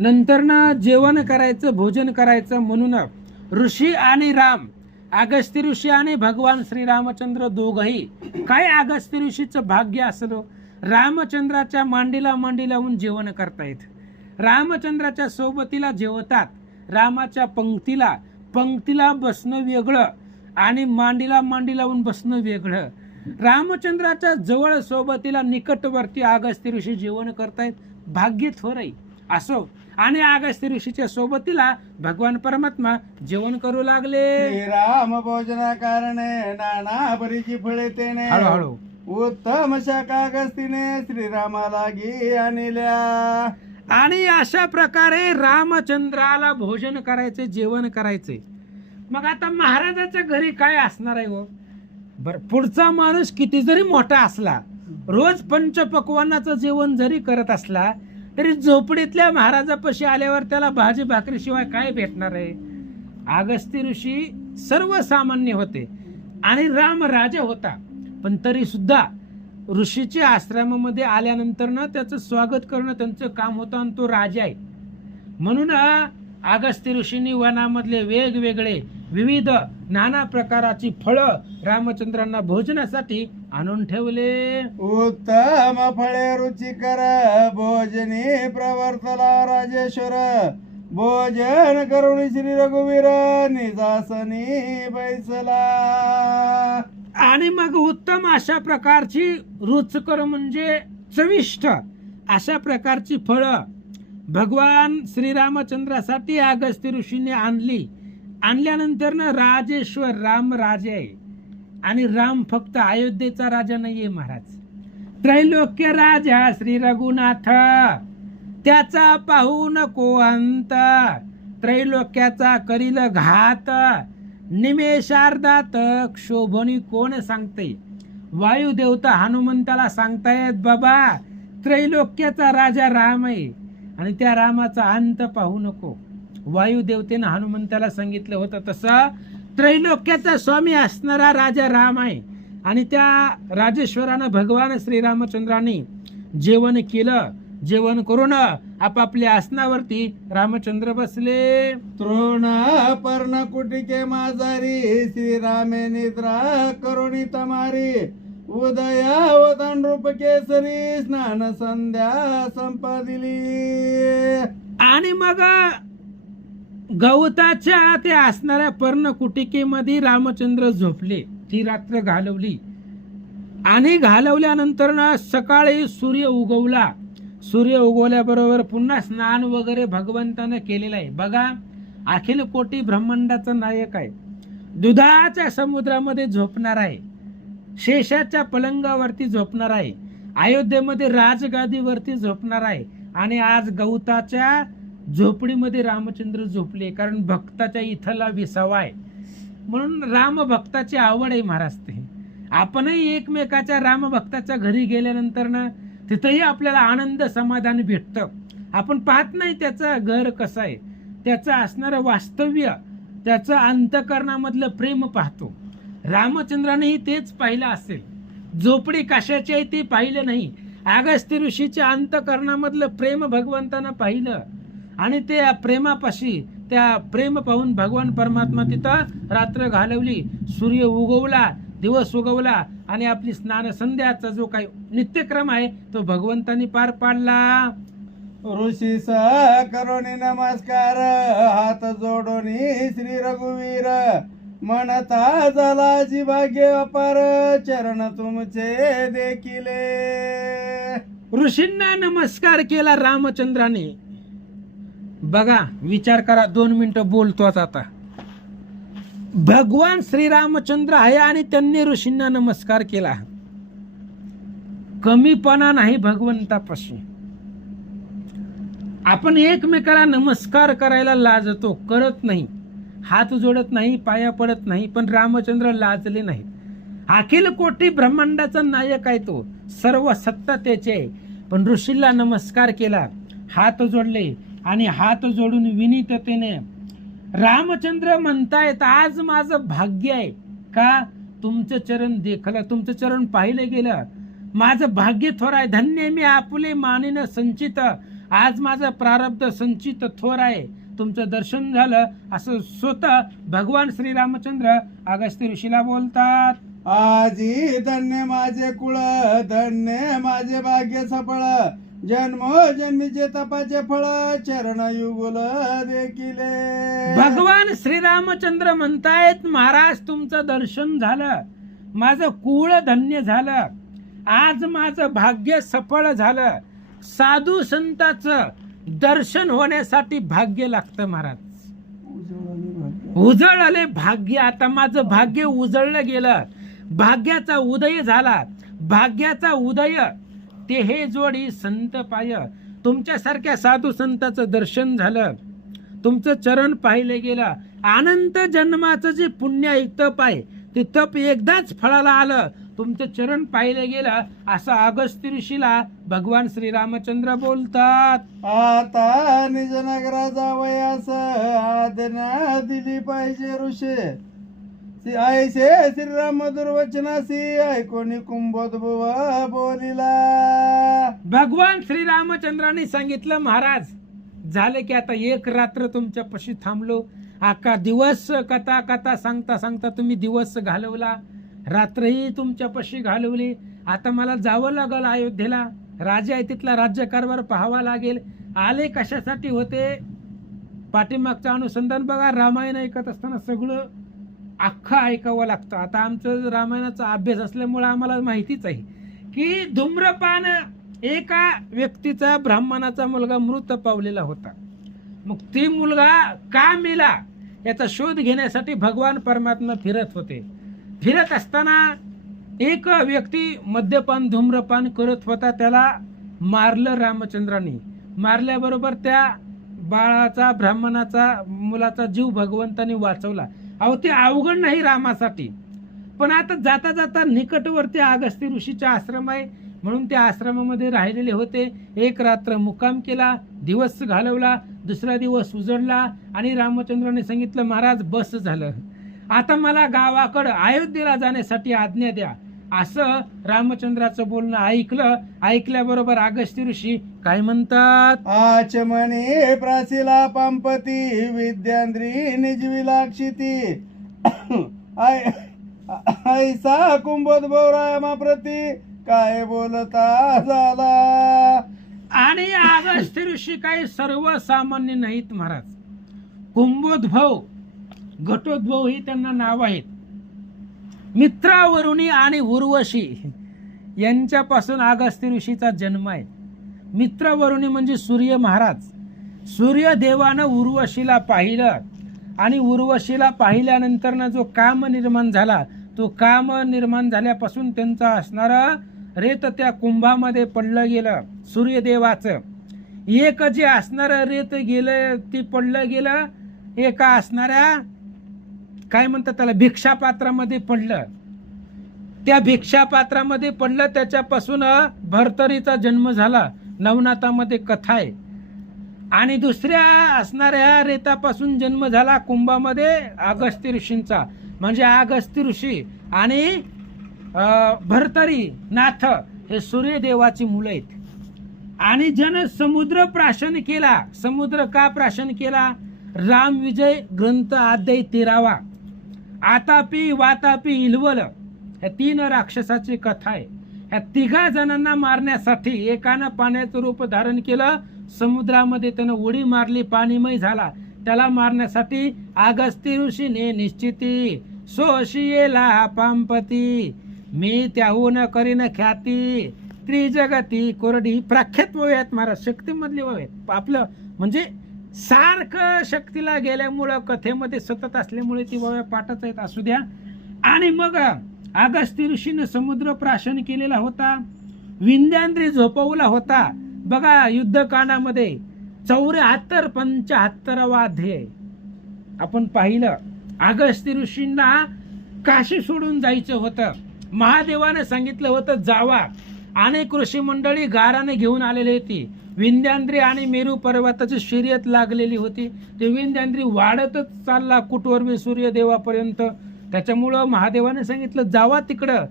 नंतर जेवण करायचं, भोजन करायचं म्हणून ऋषी आणि राम, अगस्ती ऋषी आणि भगवान श्रीरामचंद्र दोघही. काय अगस्ती ऋषीचं भाग्य असलं, रामचंद्राच्या मांडीला मांडी लावून जेवण करतायत. रामचंद्राच्या सोबतीला जेवतात. रामाच्या पंक्तीला बसणं वेगळं आणि मांडीला मांडी लावून बसणं वेगळं. रामचंद्राच्या जवळ सोबतीला निकटवर्ती अगस्ती ऋषी जेवण करतायत. भाग्य थोर आहे. असो. आणि अगस्त्य ऋषीच्या सोबतीला भगवान परमात्मा जेवण करू लागले. श्रीराम भोजना कारणे नाना परीची फळे तेने हळूहळू उत्तम शाखा अगस्तीने श्रीरामाला गी आणल्या. आणि अशा प्रकारे रामचंद्राला भोजन करायचे, जेवण करायचे. मग आता महाराजाच्या घरी काय असणार आहे हो? बर, पुढचा माणूस किती जरी मोठा असला, रोज पंचपक्वान्नाचं जेवण जरी करत असला, तरी झोपडीतल्या महाराजापाशी आल्यावर त्याला भाजी भाकरी शिवाय काय भेटणार आहे? अगस्त्य ऋषी सर्वसामान्य होते आणि राम राजा होता, पण तरी सुद्धा ऋषीच्या आश्रमामध्ये आल्यानंतर ना त्याचं स्वागत करणं त्यांचं काम होतं आणि तो राजा आहे. म्हणून अगस्त्य ऋषींनी वनामधले वेगवेगळे विविध नाना प्रकाराची फळं रामचंद्रांना भोजनासाठी आणून ठेवले. उत्तम फळे रुचिकर भोजनी प्रवर्तला राजेश्वर भोजन करून श्री रघुवीर निजासनी बैसला. आणि मग उत्तम अशा प्रकारची रुचकर म्हणजे चविष्ट अशा प्रकारची फळं भगवान श्रीरामचंद्रासाठी अगस्त्य ऋषीने आणली. आणल्यानंतर ना राजेश्वर राम राजे आहे आणि राम फक्त अयोध्येचा राजा नाहीये महाराज. त्रैलोक्य राजा श्री रघुनाथ त्याचा पाहू नको अंत, त्रैलोक्याचा करील घात, निमेषार्धात क्षोभनी कोण सांगते. वायुदेवता हनुमंताला सांगतायत बाबा त्रैलोक्याचा राजा राम आहे आणि त्या रामाचा अंत पाहू नको. वायुदेवतेनं हनुमंताला सांगितलं होतं तसं त्रैलोक्याचा स्वामी असणारा राजा राम आहे. आणि त्या राजेश्वरानं भगवान श्रीरामचंद्रांनी जेवण केलं. जेवण करून आपापल्या आसनावरती रामचंद्र बसले. तृण पर्ण कुटिके माझारी श्रीरामे निद्रा करुणी तमारी उदयावतन रूप केसरी स्नान संध्या संपादिली. आणि मग गवताच्या ते असणाऱ्या पर्णकुटिकेमध्ये रामचंद्र झोपले. ती रात्र घालवली आणि घालवल्यानंतर ना सकाळी सूर्य उगवला. सूर्य उगवल्याबरोबर पुन्हा स्नान वगैरे भगवंतानं केलेलं आहे. बघा अखिल कोटी ब्रह्मांडाचा नायक आहे. दुधाच्या समुद्रामध्ये झोपणार आहे, शेषाच्या पलंगावरती झोपणार आहे, अयोध्येमध्ये राजगादीवरती झोपणार आहे आणि आज गवताच्या झोपडीमध्ये रामचंद्र झोपले. कारण भक्ताच्या इथला विसावा आहे म्हणून राम भक्ताची आवड आहे महाराज. ते आपणही एकमेकाच्या राम भक्ताच्या घरी गेल्यानंतर ना तिथंही आपल्याला आनंद समाधान भेटतं. आपण पाहत नाही त्याचं घर कसं आहे, त्याचं असणारं वास्तव्य, त्याचं अंतःकरणामधलं प्रेम पाहतो. रामचंद्रानेही तेच पाहिलं असेल. झोपडी कशाची आहे ते पाहिलं नाही, अगस्त्य ऋषीच्या अंतःकरणामधलं प्रेम भगवंतानं पाहिलं आणि त्या प्रेमापाशी त्या प्रेम पाहून भगवान परमात्मा तिथं रात्र घालवली. सूर्य उगवला, दिवस उगवला आणि आपली स्नान संध्याचा जो काही नित्यक्रम आहे तो भगवंतांनी पार पाडला. ऋषीस करुणी नमस्कार हात जोडोनी श्री रघुवीर म्हणता झाला जी भाग्य अपार चरण तुमचे देखिले. ऋषींना नमस्कार केला रामचंद्राने. बघा विचार करा, 2 मिनिटं बोलतोच आता. भगवान श्रीरामचंद्र आहे आणि त्यांनी ऋषींना नमस्कार केला. कमीपणा नाही भगवंतापाशी. आपण एकमेकाला नमस्कार करायला लाजतो, करत नाही, हात जोडत नाही, पाया पडत नाही. पण रामचंद्र लाजले नाहीत. अखिल कोटी ब्रह्मांडाचा नायक आहे तो, सर्व सत्ता त्याचे आहे. पण ऋषीला नमस्कार केला, हात जोडले आणि हात जोडून विनीततेने रामचंद्र म्हणतायत आज माझं भाग्य आहे का तुमचं चरण देखलं, तुमचं चरण पाहिलं गेलं. माझं भाग्य थोर आहे, धन्य मी आपुले मानेनं संचित. आज माझं प्रारब्ध संचित थोर आहे, तुमचं दर्शन झालं असं स्वतः भगवान श्रीरामचंद्र अगस्त्य ऋषीला बोलतात. आजी धन्य माझे कुळ धन्य माझे भाग्य सफळ जन्मो जन्मीचे तपाचे फळ चरण युगुल देखिले. भगवान श्रीरामचंद्र म्हणतायत महाराज तुमचं दर्शन झालं, माझं कुळ धन्य झालं, आज माझं भाग्य सफळ झालं. साधू संताचं दर्शन होण्यासाठी भाग्य लागतं महाराज. उजळले भाग्य. उजळले भाग्य. आता माझं भाग्य उजळलं गेलं, भाग्याचा उदय झाला. भाग्याचा उदय ते हे जोडी संत पाय. तुमच्यासारख्या साधू संताचं दर्शन झालं, तुमचं चरण पाहिले गेलं. अनंत जन्माचं जे पुण्य आहे, तप आहे, ते तप एकदाच फळाला आलं, तुमचं चरण पाहिले गेलं, असं अगस्त्य ऋषीला भगवान श्रीरामचंद्र बोलतात. आता निज नगरा जावयास आज्ञा दिली पाहिजे ऋषी. ऐसे श्रीराम मधुर वचनासी ऐकोनी कुंभोद्भव बोलिला. भगवान श्रीरामचंद्रांनी सांगितलं, महाराज झालं की आता एक रात्र तुमच्या पशी थांबलो. अख्खा दिवस कथा कथा सांगता सांगता तुम्ही दिवस घालवला, रात्रही तुमच्या पशी घालवली. आता मला जावं लागल अयोध्येला. राजा आहे, तिथला राज्यकारभार पाहावा लागेल. आले कशासाठी होते? पाठीमागचं अनुसंधान बघा. रामायण ऐकत असताना सगळं अख्खं ऐकावं लागतं. आता आमचं रामायणाचा अभ्यास असल्यामुळे आम्हाला माहितीच आहे की धूम्रपान एका व्यक्तीचा, ब्राह्मणाचा मुलगा मृत पावलेला होता. मग ती मुलगा का मेला याचा शोध घेण्यासाठी भगवान परमात्मा फिरत होते. फिरत असताना एक व्यक्ती मद्यपान धूम्रपान करत होता, त्याला मारलं रामचंद्रांनी. मारल्याबरोबर त्या बाळाचा, ब्राह्मणाचा मुलाचा जीव भगवंतानी वाचवला. अहो, ते अवघड नाही रामासाठी. पण आता जाता जाता निकटवर्ती अगस्त्य ऋषीचा आश्रम आहे, म्हणून त्या आश्रमामध्ये राहिलेले होते. एक रात्र मुक्काम केला, दिवस घालवला. दुसरा दिवस उजडला आणि रामचंद्राने सांगितलं, महाराज बस झालं, आता मला गावाकडं अयोध्येला जाण्यासाठी आज्ञा द्या. असं रामचंद्राचं बोलणं ऐकलं. ऐकल्याबरोबर अगस्त्य ऋषी काय म्हणतात? आचमने प्राचीला पांपती विद्यांद्री निजविला क्षिती. ऐसा कुंभोद्भव रामा प्रती काय बोलता झाला. आणि अगस्त्य ऋषी काही सर्वसामान्य नाहीत महाराज. कुंभोद्भव, घटोद्भव ही त्यांना नाव आहेत. मित्रावरुणी आणि उर्वशी यांच्यापासून अगस्त्य ऋषीचा जन्म आहे. मित्रावरुणी म्हणजे सूर्य महाराज. सूर्यदेवानं उर्वशीला पाहिलं आणि उर्वशीला पाहिल्यानंतर जो काम निर्माण झाला, तो काम निर्माण झाल्यापासून त्यांचा असणारा रेत त्या कुंभामध्ये पडलं गेलं. सूर्यदेवाचं एक जे असणारं रेत गेलं, ती पडलं गेलं एका असणाऱ्या काय म्हणतात त्याला भिक्षापात्रामध्ये पडलं. त्या भिक्षापात्रामध्ये पडलं, त्याच्यापासून भर्तरीचा जन्म झाला. नवनाथामध्ये कथा आहे. आणि दुसऱ्या असणाऱ्या रेतापासून जन्म झाला कुंभामध्ये अगस्त्य ऋषींचा. म्हणजे अगस्त्य ऋषी आणि भर्तरी नाथ हे सूर्यदेवाची मुलं आहेत. आणि जन समुद्र प्राशन केला. समुद्र का प्राशन केला? राम विजय ग्रंथ अध्याय 13. आतापी वातापी इलवल, ह्या 3 राक्षसाची कथा आहे. ह्या 3 जणांना मारण्यासाठी एकानं पाण्याचं रूप धारण केलं, समुद्रामध्ये त्यानं उडी मारली, पाणीमय झाला. त्याला मारण्यासाठी अगस्त्य ऋषीने निश्चिती सोशियेला पांपती मी त्याहून करीन ख्याती त्रिजगती कोरडी. प्रख्यात वय आहेत महाराज, शक्तीमधले वय आहेत. आपलं म्हणजे सारखं शक्तीला गेल्यामुळं कथेमध्ये सतत असल्यामुळे ती वय पाठच आहेत. असू द्या. आणि मग अगस्त्य ऋषीनं समुद्र प्राशन केलेला होता, विंध्याद्री झोपवला होता. बघा युद्धकांडामध्ये 74-75वा अध्याय आपण पाहिलं. अगस्त्य ऋषींना काशी सोडून जायचं होतं. महादेवाने सांगितलं होतं जावा. अनेक ऋषी मंडळी गाराने घेऊन आलेली होती. विंध्याद्री आणि मेरू पर्वताची शर्यत लागलेली होती. ते विंध्याद्री वाढतच चालला कुटवर्मी सूर्यदेवापर्यंत. त्याच्यामुळं महादेवाने सांगितलं जावा तिकडं,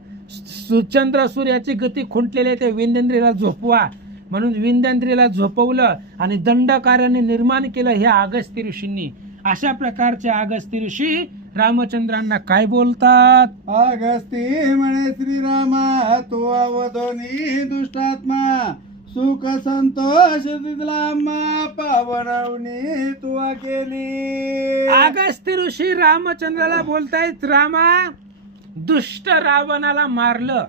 चंद्र सूर्याची गती खुंटलेली आहे, त्या विंध्याद्रीला झोपवा. म्हणून विंध्याद्रीला झोपवलं आणि दंडकार्याने निर्माण केलं ह्या अगस्त्य ऋषींनी. अशा प्रकारचे अगस्त्य ऋषी रामचंद्रांना काय बोलतात? अगस्ती म्हणे श्रीरामा तो अवधोनी दुष्टात्मा सुख संतोष दिला पावनवनी तुआ केली. अगस्त्य ऋषी रामचंद्राला बोलतायत, रामा दुष्ट रावणाला मारलं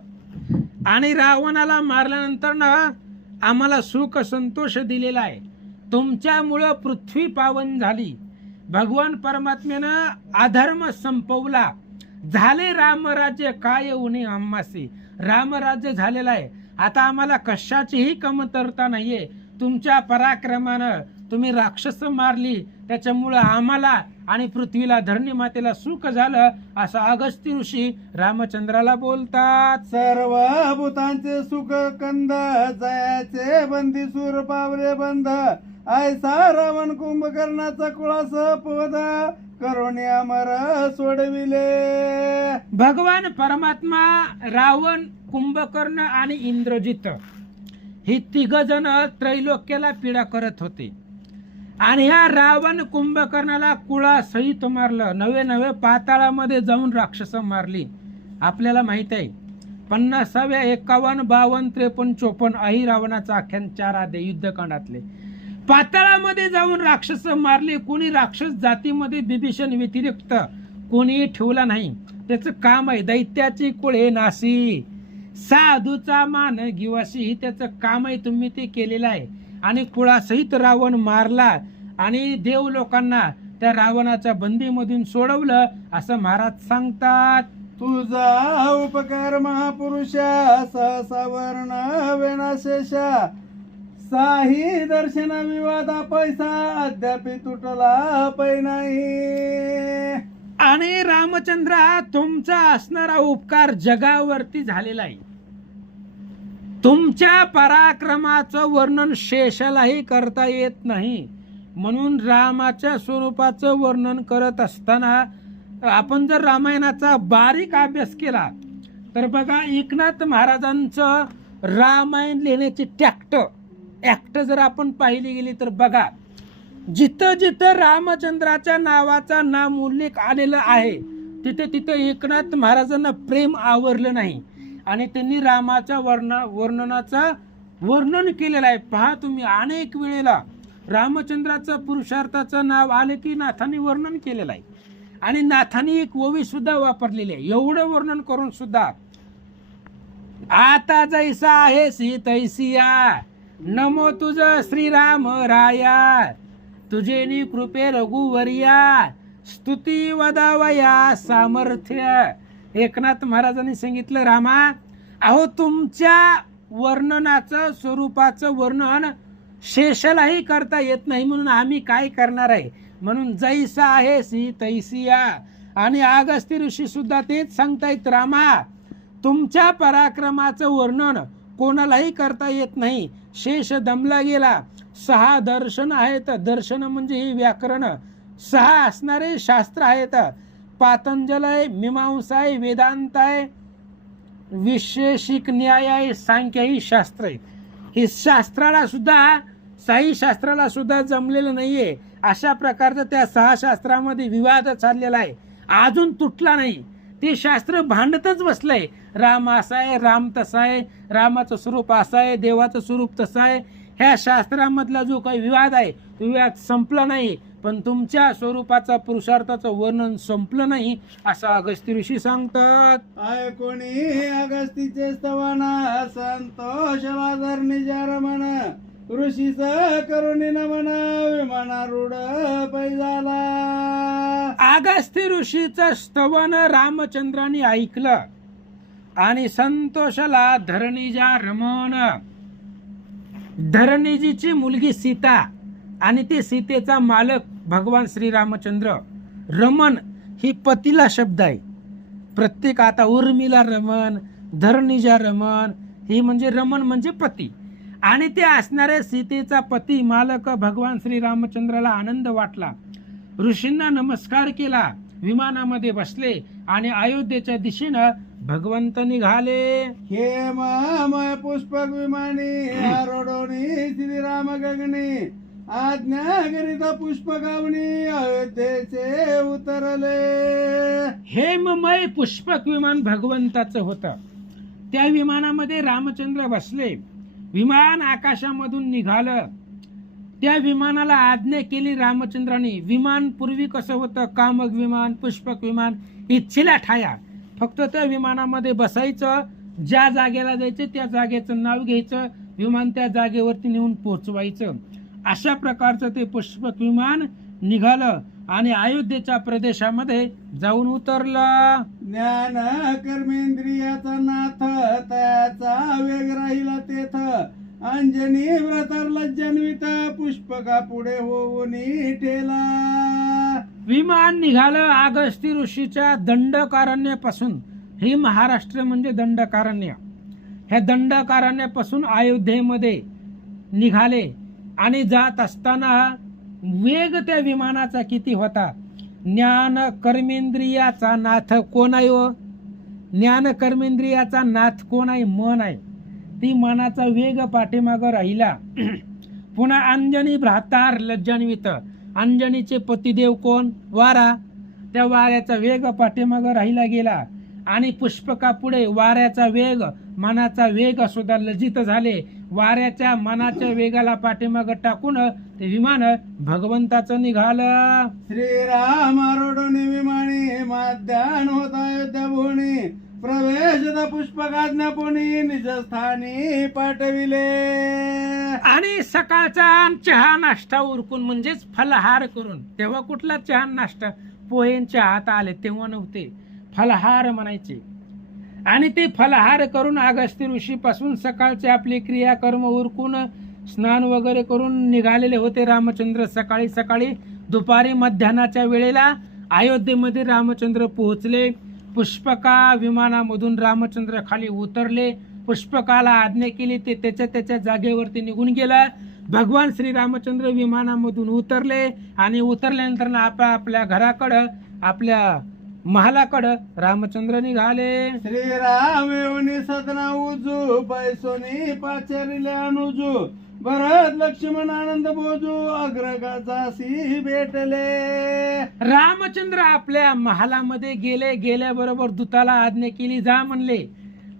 आणि रावणाला मारल्यानंतर ना आम्हाला सुख संतोष दिलेला आहे. तुमच्यामुळं पृथ्वी पावन झाली. भगवान परमात्म्यानं अधर्म संपवला. झाले रामराज्य काय उणे आम्हासी. रामराज्य झालेलं आहे. आता आम्हाला कशाचीही कमतरता नाहीये. तुमच्या पराक्रमानं तुम्ही राक्षस मारली, त्याच्यामुळं आम्हाला आणि पृथ्वीला धरणी मातेला सुख झालं, असं अगस्त्य ऋषी रामचंद्राला बोलतात. सर्व भूतांचे सुख कंद जयाचे बंदी सूर पावले बंध ऐसा रावण कुंभकर्णाचा कुळास पद करुणी अमर सोडविले. भगवान परमात्मा रावण, कुंभकर्ण आणि इंद्रजित ही तिघ जण त्रैलोक्याला पीडा करत होते. आणि ह्या रावण कुंभकर्णाला कुळासहित मारलं. नवे नवे पाताळामध्ये जाऊन राक्षस मारली. आपल्याला माहित आहे 50व्या 51, 52, 53, 54 अही रावणाचा आख्यान 4 अध्याय युद्धकांडातले. पाताळामध्ये जाऊन राक्षस मारले. कोणी राक्षस जातीमध्ये बिभीषण व्यतिरिक्त कोणी ठेवला नाही. त्याचं काम आहे दैत्याची कुळे नासी, साधूचा मान गिवासी, ही त्याचं काम आहे. तुम्ही ते केलेलं आहे. आणि कुळासहित रावण मारला आणि देव लोकांना त्या रावणाच्या बंदीमधून सोडवलं, असं महाराज सांगतात. तुझा उपकार महापुरुषा सहसा वर्ण विनाशेषा साही दर्शन विवादा पैसा अद्यापि तुटला पै नाही. आणि रामचंद्रा, तुमचा असणारा उपकार जगावरती झालेला आहे. तुमच्या पराक्रमाचं वर्णन शेषालाही करता येत नाही. म्हणून रामाच्या स्वरूपाचं वर्णन करत असताना आपण जर रामायणाचा बारीक अभ्यास केला तर बघा, एकनाथ महाराजांचं रामायण लिहिण्याची ऍक्ट जर आपण पाहिली गेली तर बघा, जिथं जिथं रामचंद्राच्या नावाचा नाम उल्लेख आलेला आहे तिथे तिथं एकनाथ महाराजांना प्रेम आवरलं नाही. आणि त्यांनी रामाच्या वर्णनाचं वर्णन केलेलं आहे. पहा तुम्ही, अनेक वेळेला रामचंद्राचं पुरुषार्थाचं नाव आले की नाथांनी वर्णन केलेलं आहे. आणि नाथांनी एक ओवी सुद्धा वापरलेली आहे. एवढं वर्णन करून सुद्धा आता जैसा आहे सी तैसिया, नमो तुझ श्रीराम राया, तुझे कृपे रघुवर्या, स्तुती वदावया सामर्थ्य. एकनाथ महाराजांनी सांगितलं, रामा, अहो तुमच्या वर्णनाचं स्वरूपाचं वर्णन शेषालाही करता येत नाही, म्हणून आम्ही काय करणार आहे. म्हणून जैसा आहे सी तैसिया. आणि अगस्त्य ऋषी सुद्धा तेच सांगतायत, रामा, तुमच्या पराक्रमाचं वर्णन कोणालाही करता येत नाही. शेष दमला गेला. 6 दर्शन आहेत. दर्शन म्हणजे ही व्याकरण 6 असणारे शास्त्र आहेत. पातंजल आहे, मीमांसा आहे, वेदांत आहे, विशेषिक न्याय आहे, सांख्य ही शास्त्र आहे. हे शास्त्राला सुद्धा, साई शास्त्राला सुद्धा जमलेलं नाहीये. अशा प्रकारचं त्या 6 शास्त्रामध्ये विवाद चाललेला आहे, अजून तुटला नाही. ते शास्त्र भांडतच बसलंय. राम असा आहे, राम तसा आहे, रामाचं स्वरूप असं आहे, देवाचं स्वरूप तसं आहे. ह्या शास्त्रामधला जो काही विवाद आहे तो विवाद संपला नाही. पण तुमच्या स्वरूपाचा पुरुषार्थाचं वर्णन संपलं नाही, असं अगस्त्य ऋषी सांगतात. कोणी अगस्तीचे स्तवना संतोष लादर निजार मन ऋषीच करुणी नमन विमानारूढ पैजाला. अगस्त्य ऋषीचं स्तवन रामचंद्राने ऐकलं आणि संतोषाला धरणीजा रमण, धरणीजीची मुलगी सीता आणि ते सीतेचा मालक भगवान श्रीरामचंद्र. रमण ही पतीला शब्द आहे. प्रत्येक आता उर्मिला रमण, धरणीजा रमण, ही म्हणजे रमण म्हणजे पती. आणि ते असणारे सीतेचा पती मालक भगवान श्रीरामचंद्राला आनंद वाटला. ऋषींना नमस्कार केला, विमानामध्ये बसले आणि अयोध्येच्या दिशेनं भगवंत निघाले. हे मय पुष्पक विमानी आरोडोनी श्रीराम गगनी आज्ञा करिता पुष्प गावणी अयोध्येचे उतरले. हेममय पुष्पक विमान भगवंताचं होतं. त्या विमानामध्ये रामचंद्र बसले. विमान आकाशामधून निघालं. त्या विमानाला आज्ञा केली रामचंद्राने. विमान पूर्वी कसं होतं, कामक विमान, पुष्पक विमान, इच्छेला ठाया. फक्त त्या विमानामध्ये बसायचं, ज्या जागेला जायचं त्या जागेचं नाव घ्यायचं, विमान त्या जागेवरती नेऊन पोहोचवायचं. अशा प्रकारचं ते पुष्पक विमान निघालं आणि अयोध्येच्या प्रदेशामध्ये जाऊन उतरलं. ज्ञान कर्मेंद्रियाचा नाथ त्याचा वेग राहिला तेथ अंजनी व्रतरला जन्वित पुष्पका पुढे होऊन ठेला. विमान निघालं अगस्ती ऋषीच्या दंडकारण्यापासून. हे महाराष्ट्र म्हणजे दंडकारण्य. ह्या दंडकारण्यापासून अयोध्येमध्ये निघाले आणि जात असताना वेग त्या विमानाचा किती होता. ज्ञान कर्मेंद्रियाचा नाथ कोण आहे हो? ज्ञान कर्मेंद्रियाचा नाथ कोण आहे? मन आहे. ती मनाचा वेग पाठीमागं राहिला. पुन्हा अंजनी भ्रातार लज्जान्वित. अंजनीचे पतिदेव कोण? वारा. त्या वाऱ्याचा वेग पाठीमागं राहिला गेला आणि पुष्पका पुढे वाऱ्याचा वेग मनाचा वेग सुद्धा लज्जित झाले. वाऱ्याच्या मनाच्या वेगाला पाठीमागं टाकून ते विमान भगवंताचं निघालं. श्रीराम रोडोनी विमानी माध्यान होता अयोध्या भुवनी प्रवेश पुष्पकाज्ञा पुणी निज स्थानी पाठविले. आणि सकाळचा चहा नाश्ता उरकून म्हणजेच फलहार करून. तेव्हा कुठला चहा नाश्ता? पोहेंचे हात आले तेव्हा नव्हते, फलहार म्हणायचे. आणि ते फलहार करून अगस्ती ऋषी पासून सकाळचे आपले क्रियाकर्म उरकून स्नान वगैरे करून निघालेले होते रामचंद्र. सकाळी सकाळी दुपारी मध्यानाच्या वेळेला अयोध्येमध्ये रामचंद्र पोहोचले. पुष्पका विमानामधून रामचंद्र खाली उतरले. पुष्पकाला आज्ञा केली, ते त्याच्या त्याच्या जागेवरती निघून गेला. भगवान श्री रामचंद्र विमानामधून उतरले आणि उतरल्यानंतर आपल्या घराकडं आपल्या महालाकडं रामचंद्र निघाले. श्रीराम येऊनी सदना उजू पैसोनी पाचरिले अनुजू भरत लक्ष्मण आनंद बोजू अग्रगाचासी भेटले. रामचंद्र आपल्या महालामध्ये गेले. गेल्याबरोबर दूताला आज्ञा केली, जा म्हणले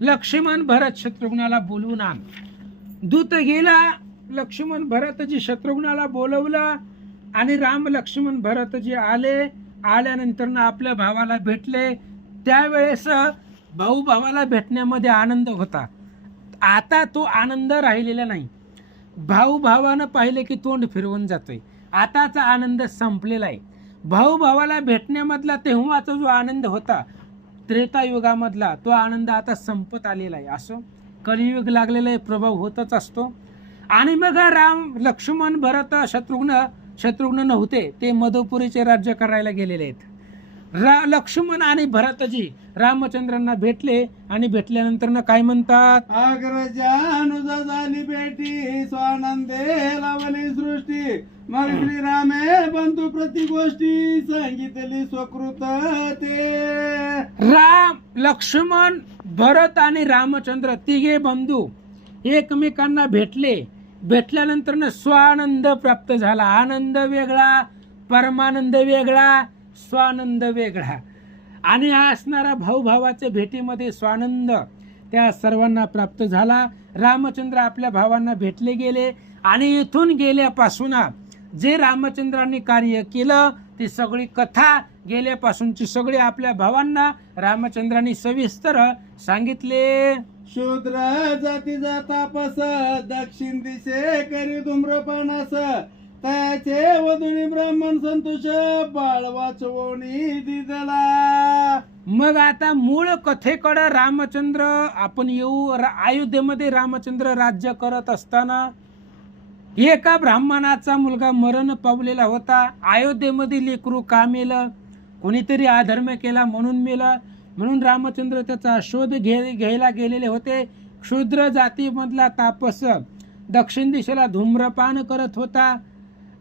लक्ष्मण भरत शत्रुघ्नाला बोलवून आण. दूत गेला. लक्ष्मण भरतजी शत्रुघ्नाला बोलवलं आणि राम लक्ष्मण भरतजी आले. आल्यानंतर आपल्या भावाला भेटले. त्यावेळेस भाऊ भावाला भेटण्यामध्ये आनंद होता. आता तो आनंद राहिलेला नाही. भाऊ भावानं पाहिले की तोंड फिरवून जातोय. आताचा आनंद संपलेला आहे. भाऊ भावाला भेटण्यामधला तेव्हाचा जो आनंद होता त्रेतायुगामधला, तो आनंद आता संपत आलेला आहे. असो कलियुग लागलेला आहे, प्रभाव होतच असतो. आणि मग राम लक्ष्मण भरत शत्रुघ्न नव्हते, ते मधुपुरीचे राज्य करायला गेलेले आहेत. लक्ष्मण आणि भरतजी रामचंद्रांना भेटले आणि भेटल्यानंतर काय म्हणतात, अग्रजा अनुजा झाली बेटी स्वानंदे लावली सृष्टी मग श्रीरामे बंधू प्रति गोष्टी सांगितली स्वकृत ते. राम लक्ष्मण भरत आणि रामचंद्र तिघे बंधू एकमेकांना भेटले. भेटल्यानंतर स्वानंद प्राप्त झाला. आनंद वेगळा, परमानंद वेगळा, स्वानंद वेगळा. आणि हा असणारा भाऊभावाच्या भेटीमध्ये स्वानंद त्या सर्वांना प्राप्त झाला. रामचंद्र आपल्या भावांना भेटले गेले आणि इथून गेल्यापासून जे रामचंद्रांनी कार्य केलं ती सगळी कथा गेल्यापासूनची सगळी आपल्या भावांना रामचंद्रांनी सविस्तर सांगितले. शूद्र जातीचा तापस दक्षिण दिशे करी धूम्रपानास त्याचे वधुनी ब्राह्मण संतोष बाळ वाचवणी दिदला. मग आता मूळ कथेकडे रामचंद्र आपण येऊ. अयोध्येमध्ये रामचंद्र राज्य करत असताना एका ब्राह्मणाचा मुलगा मरण पावलेला होता. अयोध्येमध्ये लेकरू का मेलं? कोणीतरी अधर्म केला म्हणून मेलं. म्हणून रामचंद्र त्याचा शोध घ्यायला गेलेले होते. क्षुद्र जातीमधला तापस दक्षिण दिशेला धूम्रपान करत होता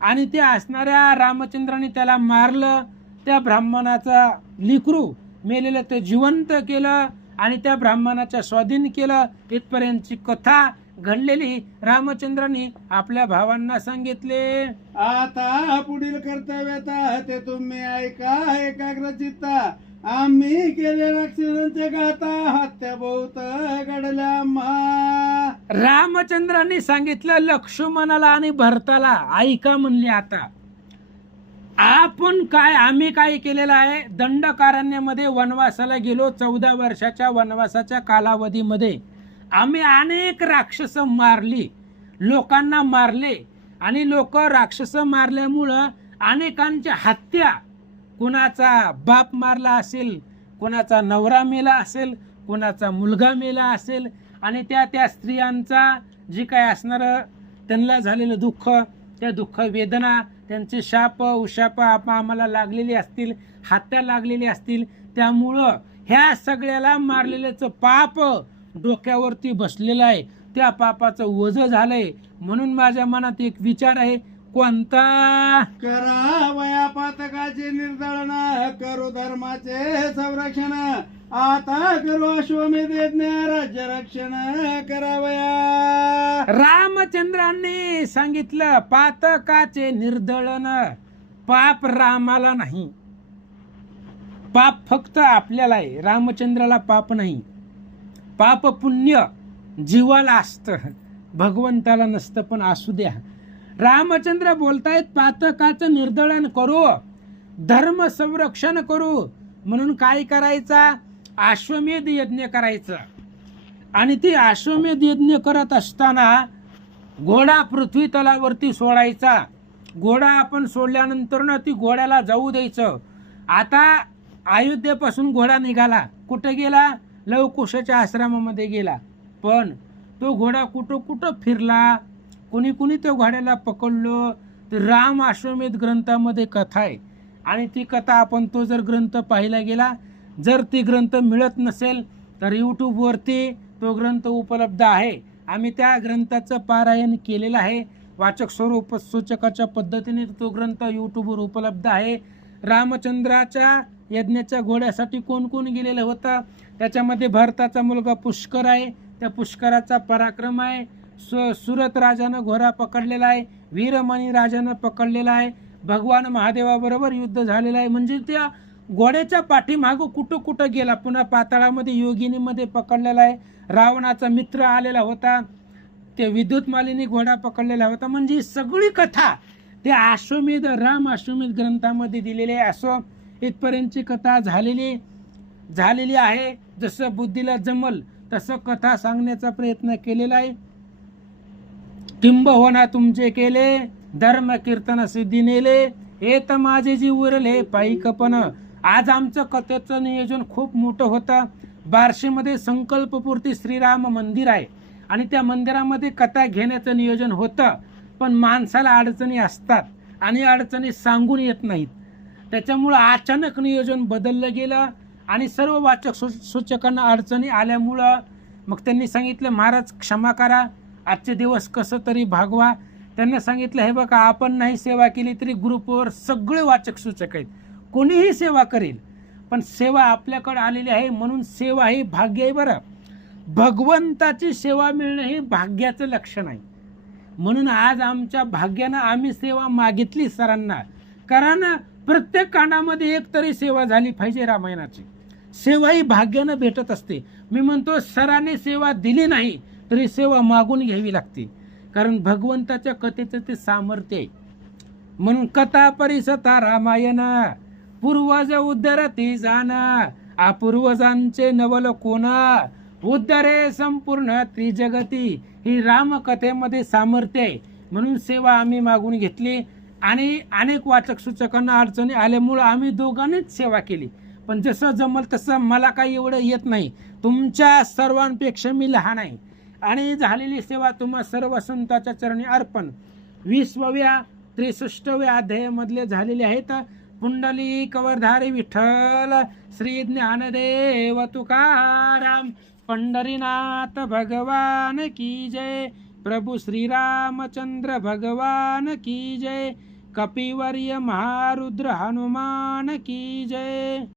आणि ते असणाऱ्या रामचंद्राने त्याला मारलं. त्या ब्राह्मणाचा लेकरू मेलेलं ते जिवंत केलं आणि त्या ब्राह्मणाच्या स्वाधीन केलं. इथपर्यंतची कथा घडलेली रामचंद्रांनी आपल्या भावांना सांगितले. आता पुढील कर्तव्यात ते तुम्ही ऐका एकाग्र चित्ता. आम्ही केले राक्षसांचे गाता हत्या बहुत घडल्या. रामचंद्रांनी सांगितलं लक्ष्मणाला आणि भरताला, ऐका म्हणले. आता आम्ही काय केलेलं आहे. दंडकारण्यामध्ये वनवासाला गेलो. 14 वर्षाच्या वनवासाच्या कालावधीमध्ये आम्ही अनेक राक्षस मारली, लोकांना मारले आणि लोक राक्षस मारल्यामुळं अनेकांच्या हत्या, कुणाचा बाप मारला असेल, कुणाचा नवरा मेला असेल, कुणाचा मुलगा मेला असेल, आणि त्या स्त्रियांचा जी काय असणारं त्यांना झालेलं दुःख, त्या दुःख वेदना, त्यांचे शाप उशाप आम्हाला लागलेले असतील, हत्या लागलेली असतील, त्यामुळं ह्या सगळ्याला मारलेल्याचं पाप डोक्यावरती बसलेलं आहे, त्या पापाचं ओझं झालंय. म्हणून माझ्या मनात एक विचार आहे, कोणता? करावया पातकाचे निर्दळन, करू धर्माचे संरक्षण, आता करू अश्वमेध यज्ञ, राज्य रक्षण करावया. रामचंद्रांनी सांगितलं पातकाचे निर्दळन. पाप रामाला नाही, पाप फक्त आपल्याला आहे, रामचंद्राला पाप नाही. पाप पुण्य जीवाला असतं, भगवंताला नसतं. पण असू द्या, रामचंद्र बोलतायत पातकाचं निर्दळन करू, धर्म संरक्षण करू. म्हणून काय करायचा? अश्वमेध यज्ञ करायचा. आणि ती अश्वमेध यज्ञ करत असताना घोडा पृथ्वी तलावरती सोडायचा. घोडा आपण सोडल्यानंतर ना ती घोड्याला जाऊ द्यायचं. आता अयोध्येपासून घोडा निघाला, कुठं गेला? लवकुशाच्या आश्रमामध्ये गेला. पण तो घोडा कुठं कुठं फिरला, कुणी कुणी त्या घोड्याला पकडलो. तर राम अश्वमेध ग्रंथामध्ये कथा आहे, आणि ती कथा आपण तो जर ग्रंथ पाहायला गेला, जर ती ग्रंथ मिळत नसेल तर यूट्यूबवरती तो ग्रंथ उपलब्ध आहे. आम्ही त्या ग्रंथाचं पारायण केलेलं आहे, वाचक स्वरूप सूचकाच्या पद्धतीने तो ग्रंथ यूट्यूबवर उपलब्ध आहे. रामचंद्राच्या यज्ञाच्या घोड्यासाठी कोण कोण गेलेलं होतं, त्याच्यामध्ये भरताचा मुलगा पुष्कर आहे, त्या पुष्कराचा पराक्रम आहे. सुरत राजानं घोडा पकडलेला आहे, वीरमणी राजानं पकडलेला आहे, भगवान महादेवाबरोबर युद्ध झालेलं आहे. म्हणजे त्या घोड्याच्या पाठीमागं कुठं कुठं गेला. पुन्हा पाताळामध्ये योगिनीमध्ये पकडलेला आहे, रावणाचा मित्र आलेला होता, ते विद्युत मालिनी घोडा पकडलेला होता. म्हणजे ही सगळी कथा त्या अश्वमेध राम अश्वमेध ग्रंथामध्ये दिलेली आहे. असो इथपर्यंतची कथा झालेली आहे. जसं बुद्धीला जमल तसं कथा सांगण्याचा प्रयत्न केलेला आहे. किंबहुना तुमचे केले धर्म कीर्तन सिद्धी नेले, हे तर माझे जीव उरले पायीकपण. आज आमचं कथेचं नियोजन खूप मोठं होतं. बार्शीमध्ये संकल्पपूर्ती श्रीराम मंदिर आहे, आणि त्या मंदिरामध्ये कथा घेण्याचं नियोजन होतं. पण माणसाला अडचणी असतात, आणि अडचणी सांगून येत नाहीत. त्याच्यामुळं अचानक नियोजन बदललं गेलं, आणि सर्व वाचक सूचकांना अडचणी आल्यामुळं मग त्यांनी सांगितलं, महाराज क्षमा करा, आजचे दिवस कसं तरी भागवा. त्यांना सांगितलं, हे बघा, आपण नाही सेवा केली तरी ग्रुपवर सगळे वाचक सूचक आहेत, कोणीही सेवा करेल, पण सेवा आपल्याकडे आलेली आहे. म्हणून सेवा ही भाग्य आहे. बरं, भगवंताची सेवा मिळणं हे भाग्याचं लक्षण आहे. म्हणून आज आमच्या भाग्यानं आम्ही सेवा मागितली सरांना, कारण प्रत्येक कांडामध्ये एक तरी सेवा झाली पाहिजे. रामायणाची सेवा ही भाग्यानं भेटत असते. मी म्हणतो, सरांनी सेवा दिली नाही तरी सेवा मागून घ्यावी लागते, कारण भगवंताच्या कथेचं ते सामर्थ्य आहे. म्हणून कथा परिसता रामायण, पूर्वज उद्धरती जाना, अपूर्वजांचे नवल कोणा, उद्धरे संपूर्ण त्रिजगती. ही रामकथेमध्ये सामर्थ्य आहे. म्हणून सेवा आम्ही मागून घेतली, आणि अनेक वाचक सूचकांना अडचणी आल्यामुळं आम्ही दोघांनीच सेवा केली. पण जसं जमल तसं, मला काही एवढं येत नाही, तुमच्या सर्वांपेक्षा मी लहान आहे. आणि झालेली सेवा तुम्हा सर्व संतांच्या चरणी अर्पण. 20व्या 63व्या अध्यायामधले झालेले आहेत. पुंडली कवरधारी विठ्ठल श्री ज्ञानदेव तुकाराम, पंढरीनाथ भगवान की जय, प्रभु श्री रामचंद्र भगवान की जय, कपिवर्य महारुद्र हनुमान की जय.